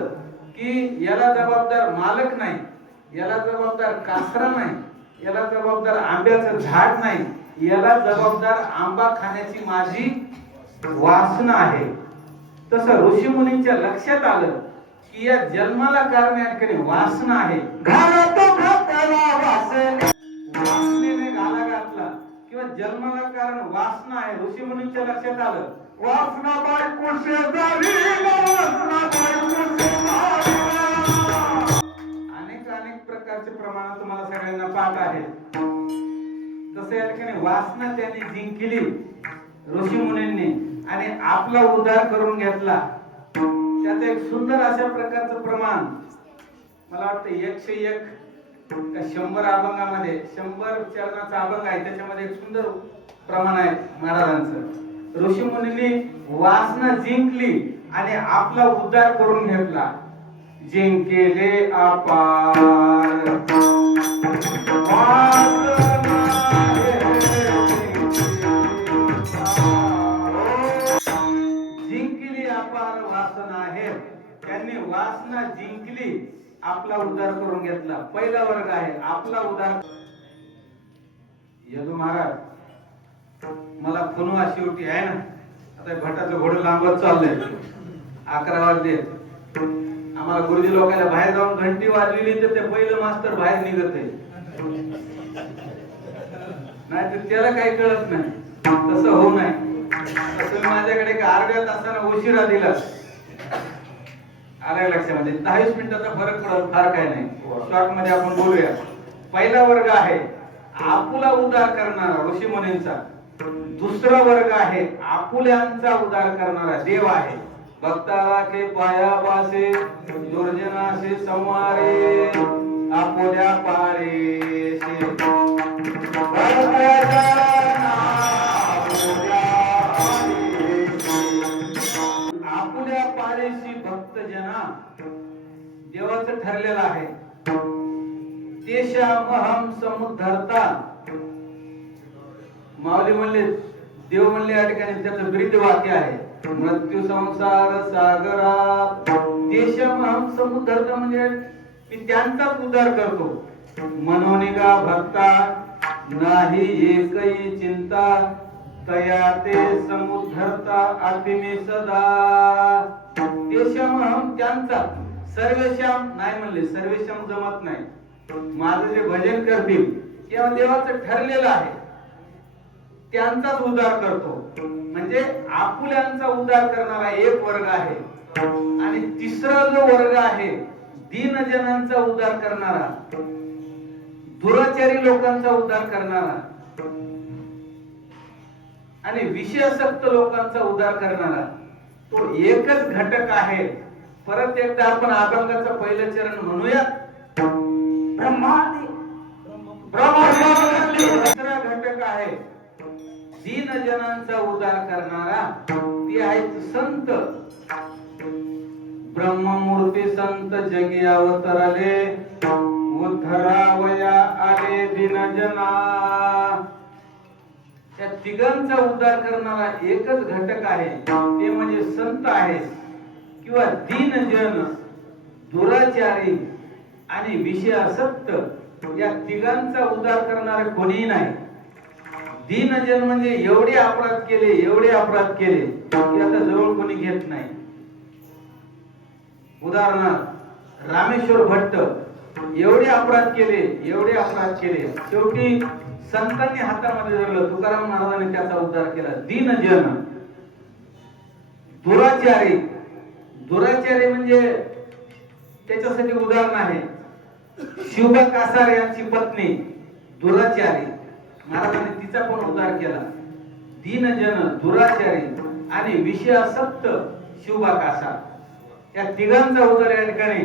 की याला जबाबदार मालक नाही, याला जबाबदार कासरा नाही, याला जबाबदार आंब्याचं झाड नाही, याला जबाबदार आंबा खाण्याची माझी वासना आहे. तसं ऋषी मुनींच्या लक्षात आलं की या जन्माला कारण या ठिकाणी वासना आहे. वासनेने घाला घातला किंवा जन्माला कारण वासना आहे. ऋषी मुनींच्या लक्षात आलं, वासना बायको शेजारी, अनेक प्रकारचे प्रमाण तुम्हाला सगळ्यांना पाठ आहे. तसं या ठिकाणी वासना त्यांनी जिंकली ऋषी मुनींनी आणि आपला उद्धार करून घेतला. त्यात एक सुंदर अशा प्रकारचं प्रमाण, मला वाटतं 101 का 100 अभंगामध्ये 100 चरणाचा अभंग आहे, त्याच्यामध्ये एक सुंदर प्रमाण आहे महाराजांचं. ऋषी मुनींनी वासना जिंकली आणि आपला उद्धार करून घेतला. जिंकेले अपार जिंकली अपार वासना आहे. त्यांनी वासना जिंकली, आपला उद्धार करून घेतला. पहिला वर्ग आहे आपला उद्धार. यदू महाराज मला खुनवा शेवटी आहे ना, आता भटाचं घोडं लांबत चाललंय, 11 वाजले. आम्हाला गुरुजी लोकांना बाहेर जाऊन घंटी वाजविली तर ते पहिलं मास्तर बाहेर निघत आहे, नाही तर त्याला काही कळत नाही. तसं होऊ नये. तुम्ही माझ्याकडे एक अर्ध्या तासाला उशिरा दिला, आलं लक्षामध्ये, 10-20 मिनिटाचा फरक पडत, फार काय नाही. शॉर्ट मध्ये आपण बोलूया. पहिला वर्ग आहे आपुला उद्धार करणारा ऋषी मुनींचा. दुसरा वर्ग आहे आपुल्यांचा उद्धार करणारा देव आहे. भक्ताला के पायापासे दुर्जनासे संवारे आपुल्या पाळेसे. आपुल्या पाळेशी भक्त जना देवाचं ठरलेलं आहे. तेषामहं समुद्धरता. माऊली म्हणले, देव म्हणले या ठिकाणी त्याचं ब्रीद वाक्य आहे, मृत्यू संसार सागरात देशमहं समुद्धरता, म्हणजे मी त्यांचाच उद्धार करतो. मनोनिगा भक्ता नाही एकही चिंता तया ते समुद्धरता आतिमी सदा तेषाम त्यांचा सर्वेश्याम नाही म्हणले सर्वेश्याम जमत नाही माझं जे भजन करतील किंवा देवाचं ठरलेलं आहे त्यांचाच उद्धार करतो म्हणजे आपुल्यांचा उद्धार करणारा एक वर्ग आहे आणि तिसरा जो वर्ग आहे दीनजनांचा उद्धार करणारा दुराचारी लोकांचा उद्धार करणारा आणि विषयासक्त लोकांचा उद्धार करणारा तो एकच घटक आहे परत एकदा आपण अभंगाचं पहिलं चरण म्हणूया दुसरा घटक आहे दीनजनांचा उद्धार करणारा ती आहेत संत ब्रह्ममूर्ती संत जगी अवतरले उद्धरावया आले दीनजना त्या तिघांचा उद्धार करणारा एकच घटक आहे ते म्हणजे संत आहे किंवा दीनजन दुराचारी आणि विषयासक्त या तिघांचा उद्धार करणारे कोणीही नाही दीनजन म्हणजे एवढे अपराध केले की आता जवळ कोणी घेत नाही उदाहरणार्थ रामेश्वर भट्ट एवढे अपराध केले शेवटी संतांनी हातामध्ये धरलं तुकाराम महाराजांनी त्याचा उद्धार केला दीनजन दुराचारी म्हणजे त्याच्यासाठी उदाहरण आहे शिवबा कासार यांची पत्नी दुराचारी महाराजांनी तिचा पण उद्धार केला दीनजन दुराचारी आणि विषयासक्त शिवबा कासार या तिघांचा उद्धार या ठिकाणी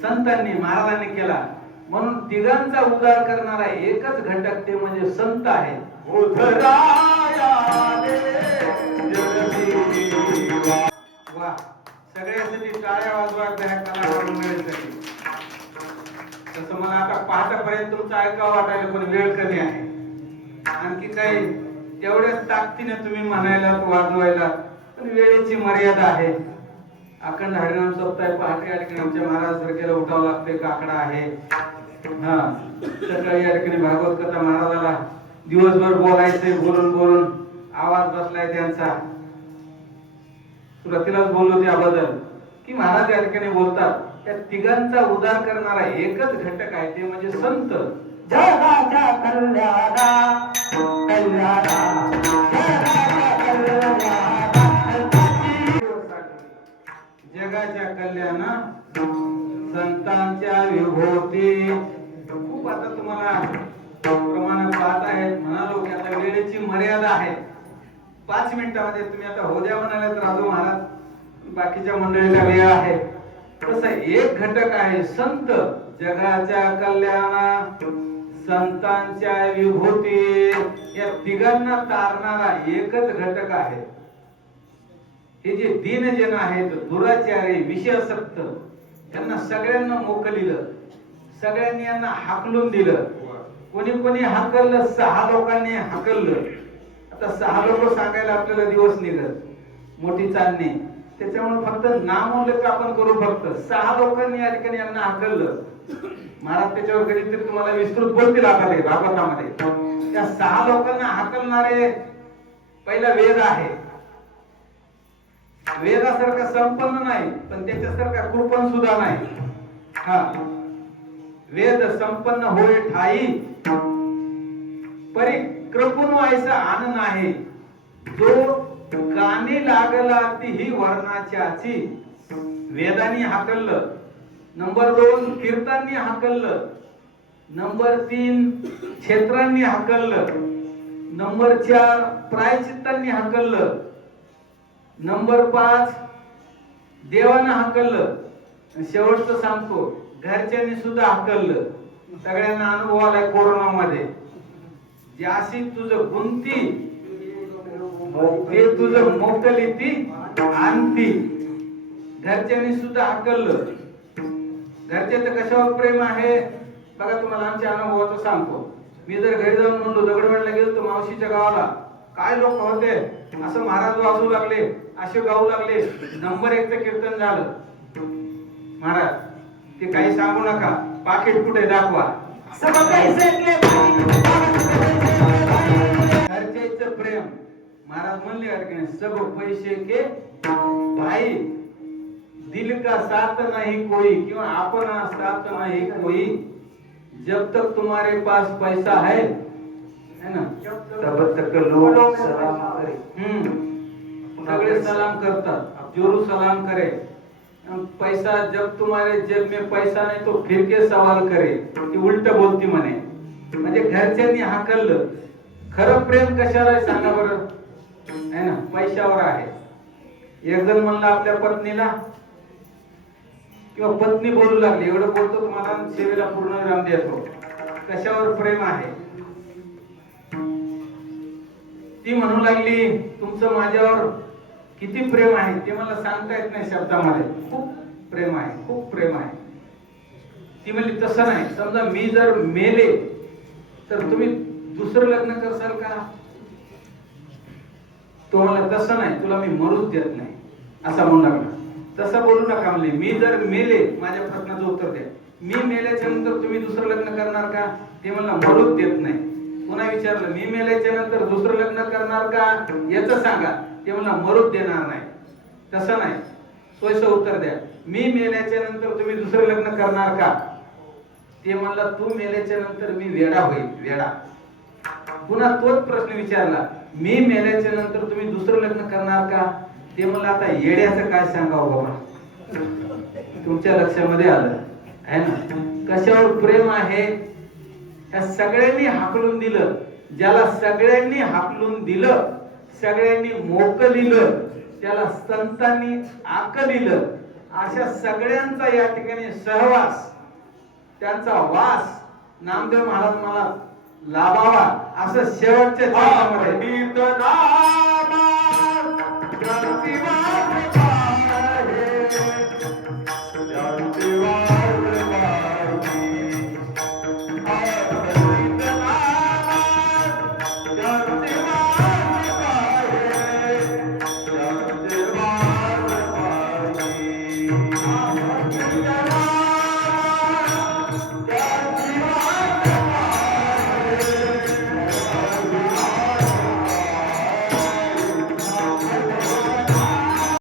संतांनी महाराजांनी केला म्हणून तिघांचा उद्धार करणारा एकच घटक ते म्हणजे संत आहे वा सगळ्यासाठी टाळ्या वाजवा तसं मला आता पाहतापर्यंत तुमचं ऐकावं वाटायला पण वेळ कमी आहे आणखी काही तेवढ्याच ताकदीने तुम्ही म्हणायला वाजवायला पण वेळेची मर्यादा आहे अखंड हरिनाम सप्ताह पहाटे या ठिकाणी आमच्या महाराज सारख्याला उठावं लागते काकडा आहे हा सकाळी या ठिकाणी भागवत कथा महाराजाला दिवसभर बोलायचंय बोलून आवाज बसलाय त्यांचा सुरुवातीलाच बोललो त्याबद्दल की महाराज या ठिकाणी बोलतात त्या तिघांचा उद्धार करणारा एकच घटक आहे ते म्हणजे संत जगाच्या कल्याणा जगाच्या कल्याणा संतांच्या विभूती खूप आता तुम्हाला प्रमाणात पाहत आहेत म्हणालो की आता वेळेची मर्यादा आहे 5 मिनिटांमध्ये तुम्ही आता हो द्या म्हणाले तर राजू महाराज बाकीच्या मंडळीला वेळ आहे तसं एक घटक आहे संत जगाच्या कल्याणा संतांच्या विभूती या तिघांना तारणारा एकच घटक आहे हे जे दीनजन आहेत दुराचारी विषयासक्त त्यांना सगळ्यांना मोकलिलं सगळ्यांनी यांना हाकलून दिलं कोणी हाकललं 6 लोकांनी हाकललं आता 6 लोक सांगायला आपल्याला दिवस निघत मोठी चालणी त्याच्यामुळे फक्त नामोल्लेख आपण करू फक्त 6 लोकांनी या ठिकाणी यांना हाकललं महाराज त्याच्यावर कधीतरी तुम्हाला विस्तृत बोलतील आता ते भागवतामध्ये त्या 6 लोकांना हाकलणारे पहिला वेद आहे वेदासारखा संपन्न नाही पण त्याच्यासारखा कृपण सुद्धा नाही हा वेद संपन्न होय ठाई परी कृपण व्हायचा आन नाही जो गाणी लागला ती ही वर्णाच्याची वेदांनी हाकललं नंबर 2 कीर्तांनी हाकललं नंबर 3 क्षेत्रांनी हाकललं नंबर 4 प्रायचित्तांनी हाकललं नंबर 5 देवानं हाकललं शेवटचं सांगतो घरच्यांनी सुद्धा हाकललं सगळ्यांना अनुभव आलाय कोरोना मध्ये ज्याशी तुझं गुंती ते तुझं मोकली ती आणती घरच्यांनी सुद्धा हाकललं घरच्याचं कशावर प्रेम आहे बघा तुम्हाला आमच्या अनुभवाचं सांगतो मी जर घरी जाऊन म्हणलो दगडवाडला गेलो तो मावशीच्या गावाला काय लोक होते असं महाराज वाजू लागले असे गाऊ लागले नंबर 1 चं कीर्तन झालं महाराज ते काही सांगू नका पाकिट कुठे दाखवा सब पैसे के भाई घरच्याचं प्रेम महाराज म्हणले अडकणे सब पैसे के भाई दिल का साथ नहीं कोई क्यों अपना साथ नहीं कोई जब तक तुम्हारे पास पैसा है ना तब तक लोग सलाम करे सगळे सलाम करतात अब जोरू सलाम करे पैसा जब तुम्हारे जेब में पैसा नहीं तो फिर के सवाल करे ती उलट बोलती म्हणे म्हणजे घरच्यांनी हाकललं खरं प्रेम कशाला आहे सांगा बरं है ना पैशावर आहे एक जण म्हणला आपल्या पत्नीला किंवा पत्नी बोलू लागली एवढं बोलतो तुम्हाला सेवेला पूर्ण विराम देतो कशावर प्रेम आहे ती म्हणू लागली तुमचं माझ्यावर किती प्रेम आहे ते मला सांगता येत नाही शब्दामध्ये खूप प्रेम आहे खूप प्रेम आहे ती म्हणली तसं नाही समजा मी जर मेले तर तुम्ही दुसरं लग्न करसाल का तो मला तसं नाही तुला मी मरूच देत नाही असा म्हणू लागला तसं बोलू नका म्हणले मी जर मेले माझ्या प्रश्नाचं उत्तर द्या मी मेल्याच्या नंतर तुम्ही दुसरं लग्न करणार का ते मला मरूच देत नाही पुन्हा विचारलं मी मेल्याच्या नंतर दुसरं लग्न करणार का याचं सांगा ते मला मरूच देणार नाही तसं नाही सोयीचं उत्तर द्या मी मेल्याच्या नंतर तुम्ही दुसरं लग्न करणार का ते म्हणला तू मेल्याच्या नंतर मी वेडा होईल वेडा पुन्हा तोच प्रश्न विचारला मी मेल्याच्या नंतर तुम्ही दुसरं लग्न करणार का ते मला आता येड्याचं काय सांगावं बाबा तुमच्या लक्षामध्ये आलं आहे ना कशावर प्रेम आहे या सगळ्यांनी हाकलून दिलं ज्याला सगळ्यांनी हाकलून दिलं सगळ्यांनी मोकलिलं त्याला संतांनी आकलिलं अशा सगळ्यांचा या ठिकाणी सहवास त्यांचा वास नामदेव महाराज मला लाभावा असं शेवटच्या चरणामध्ये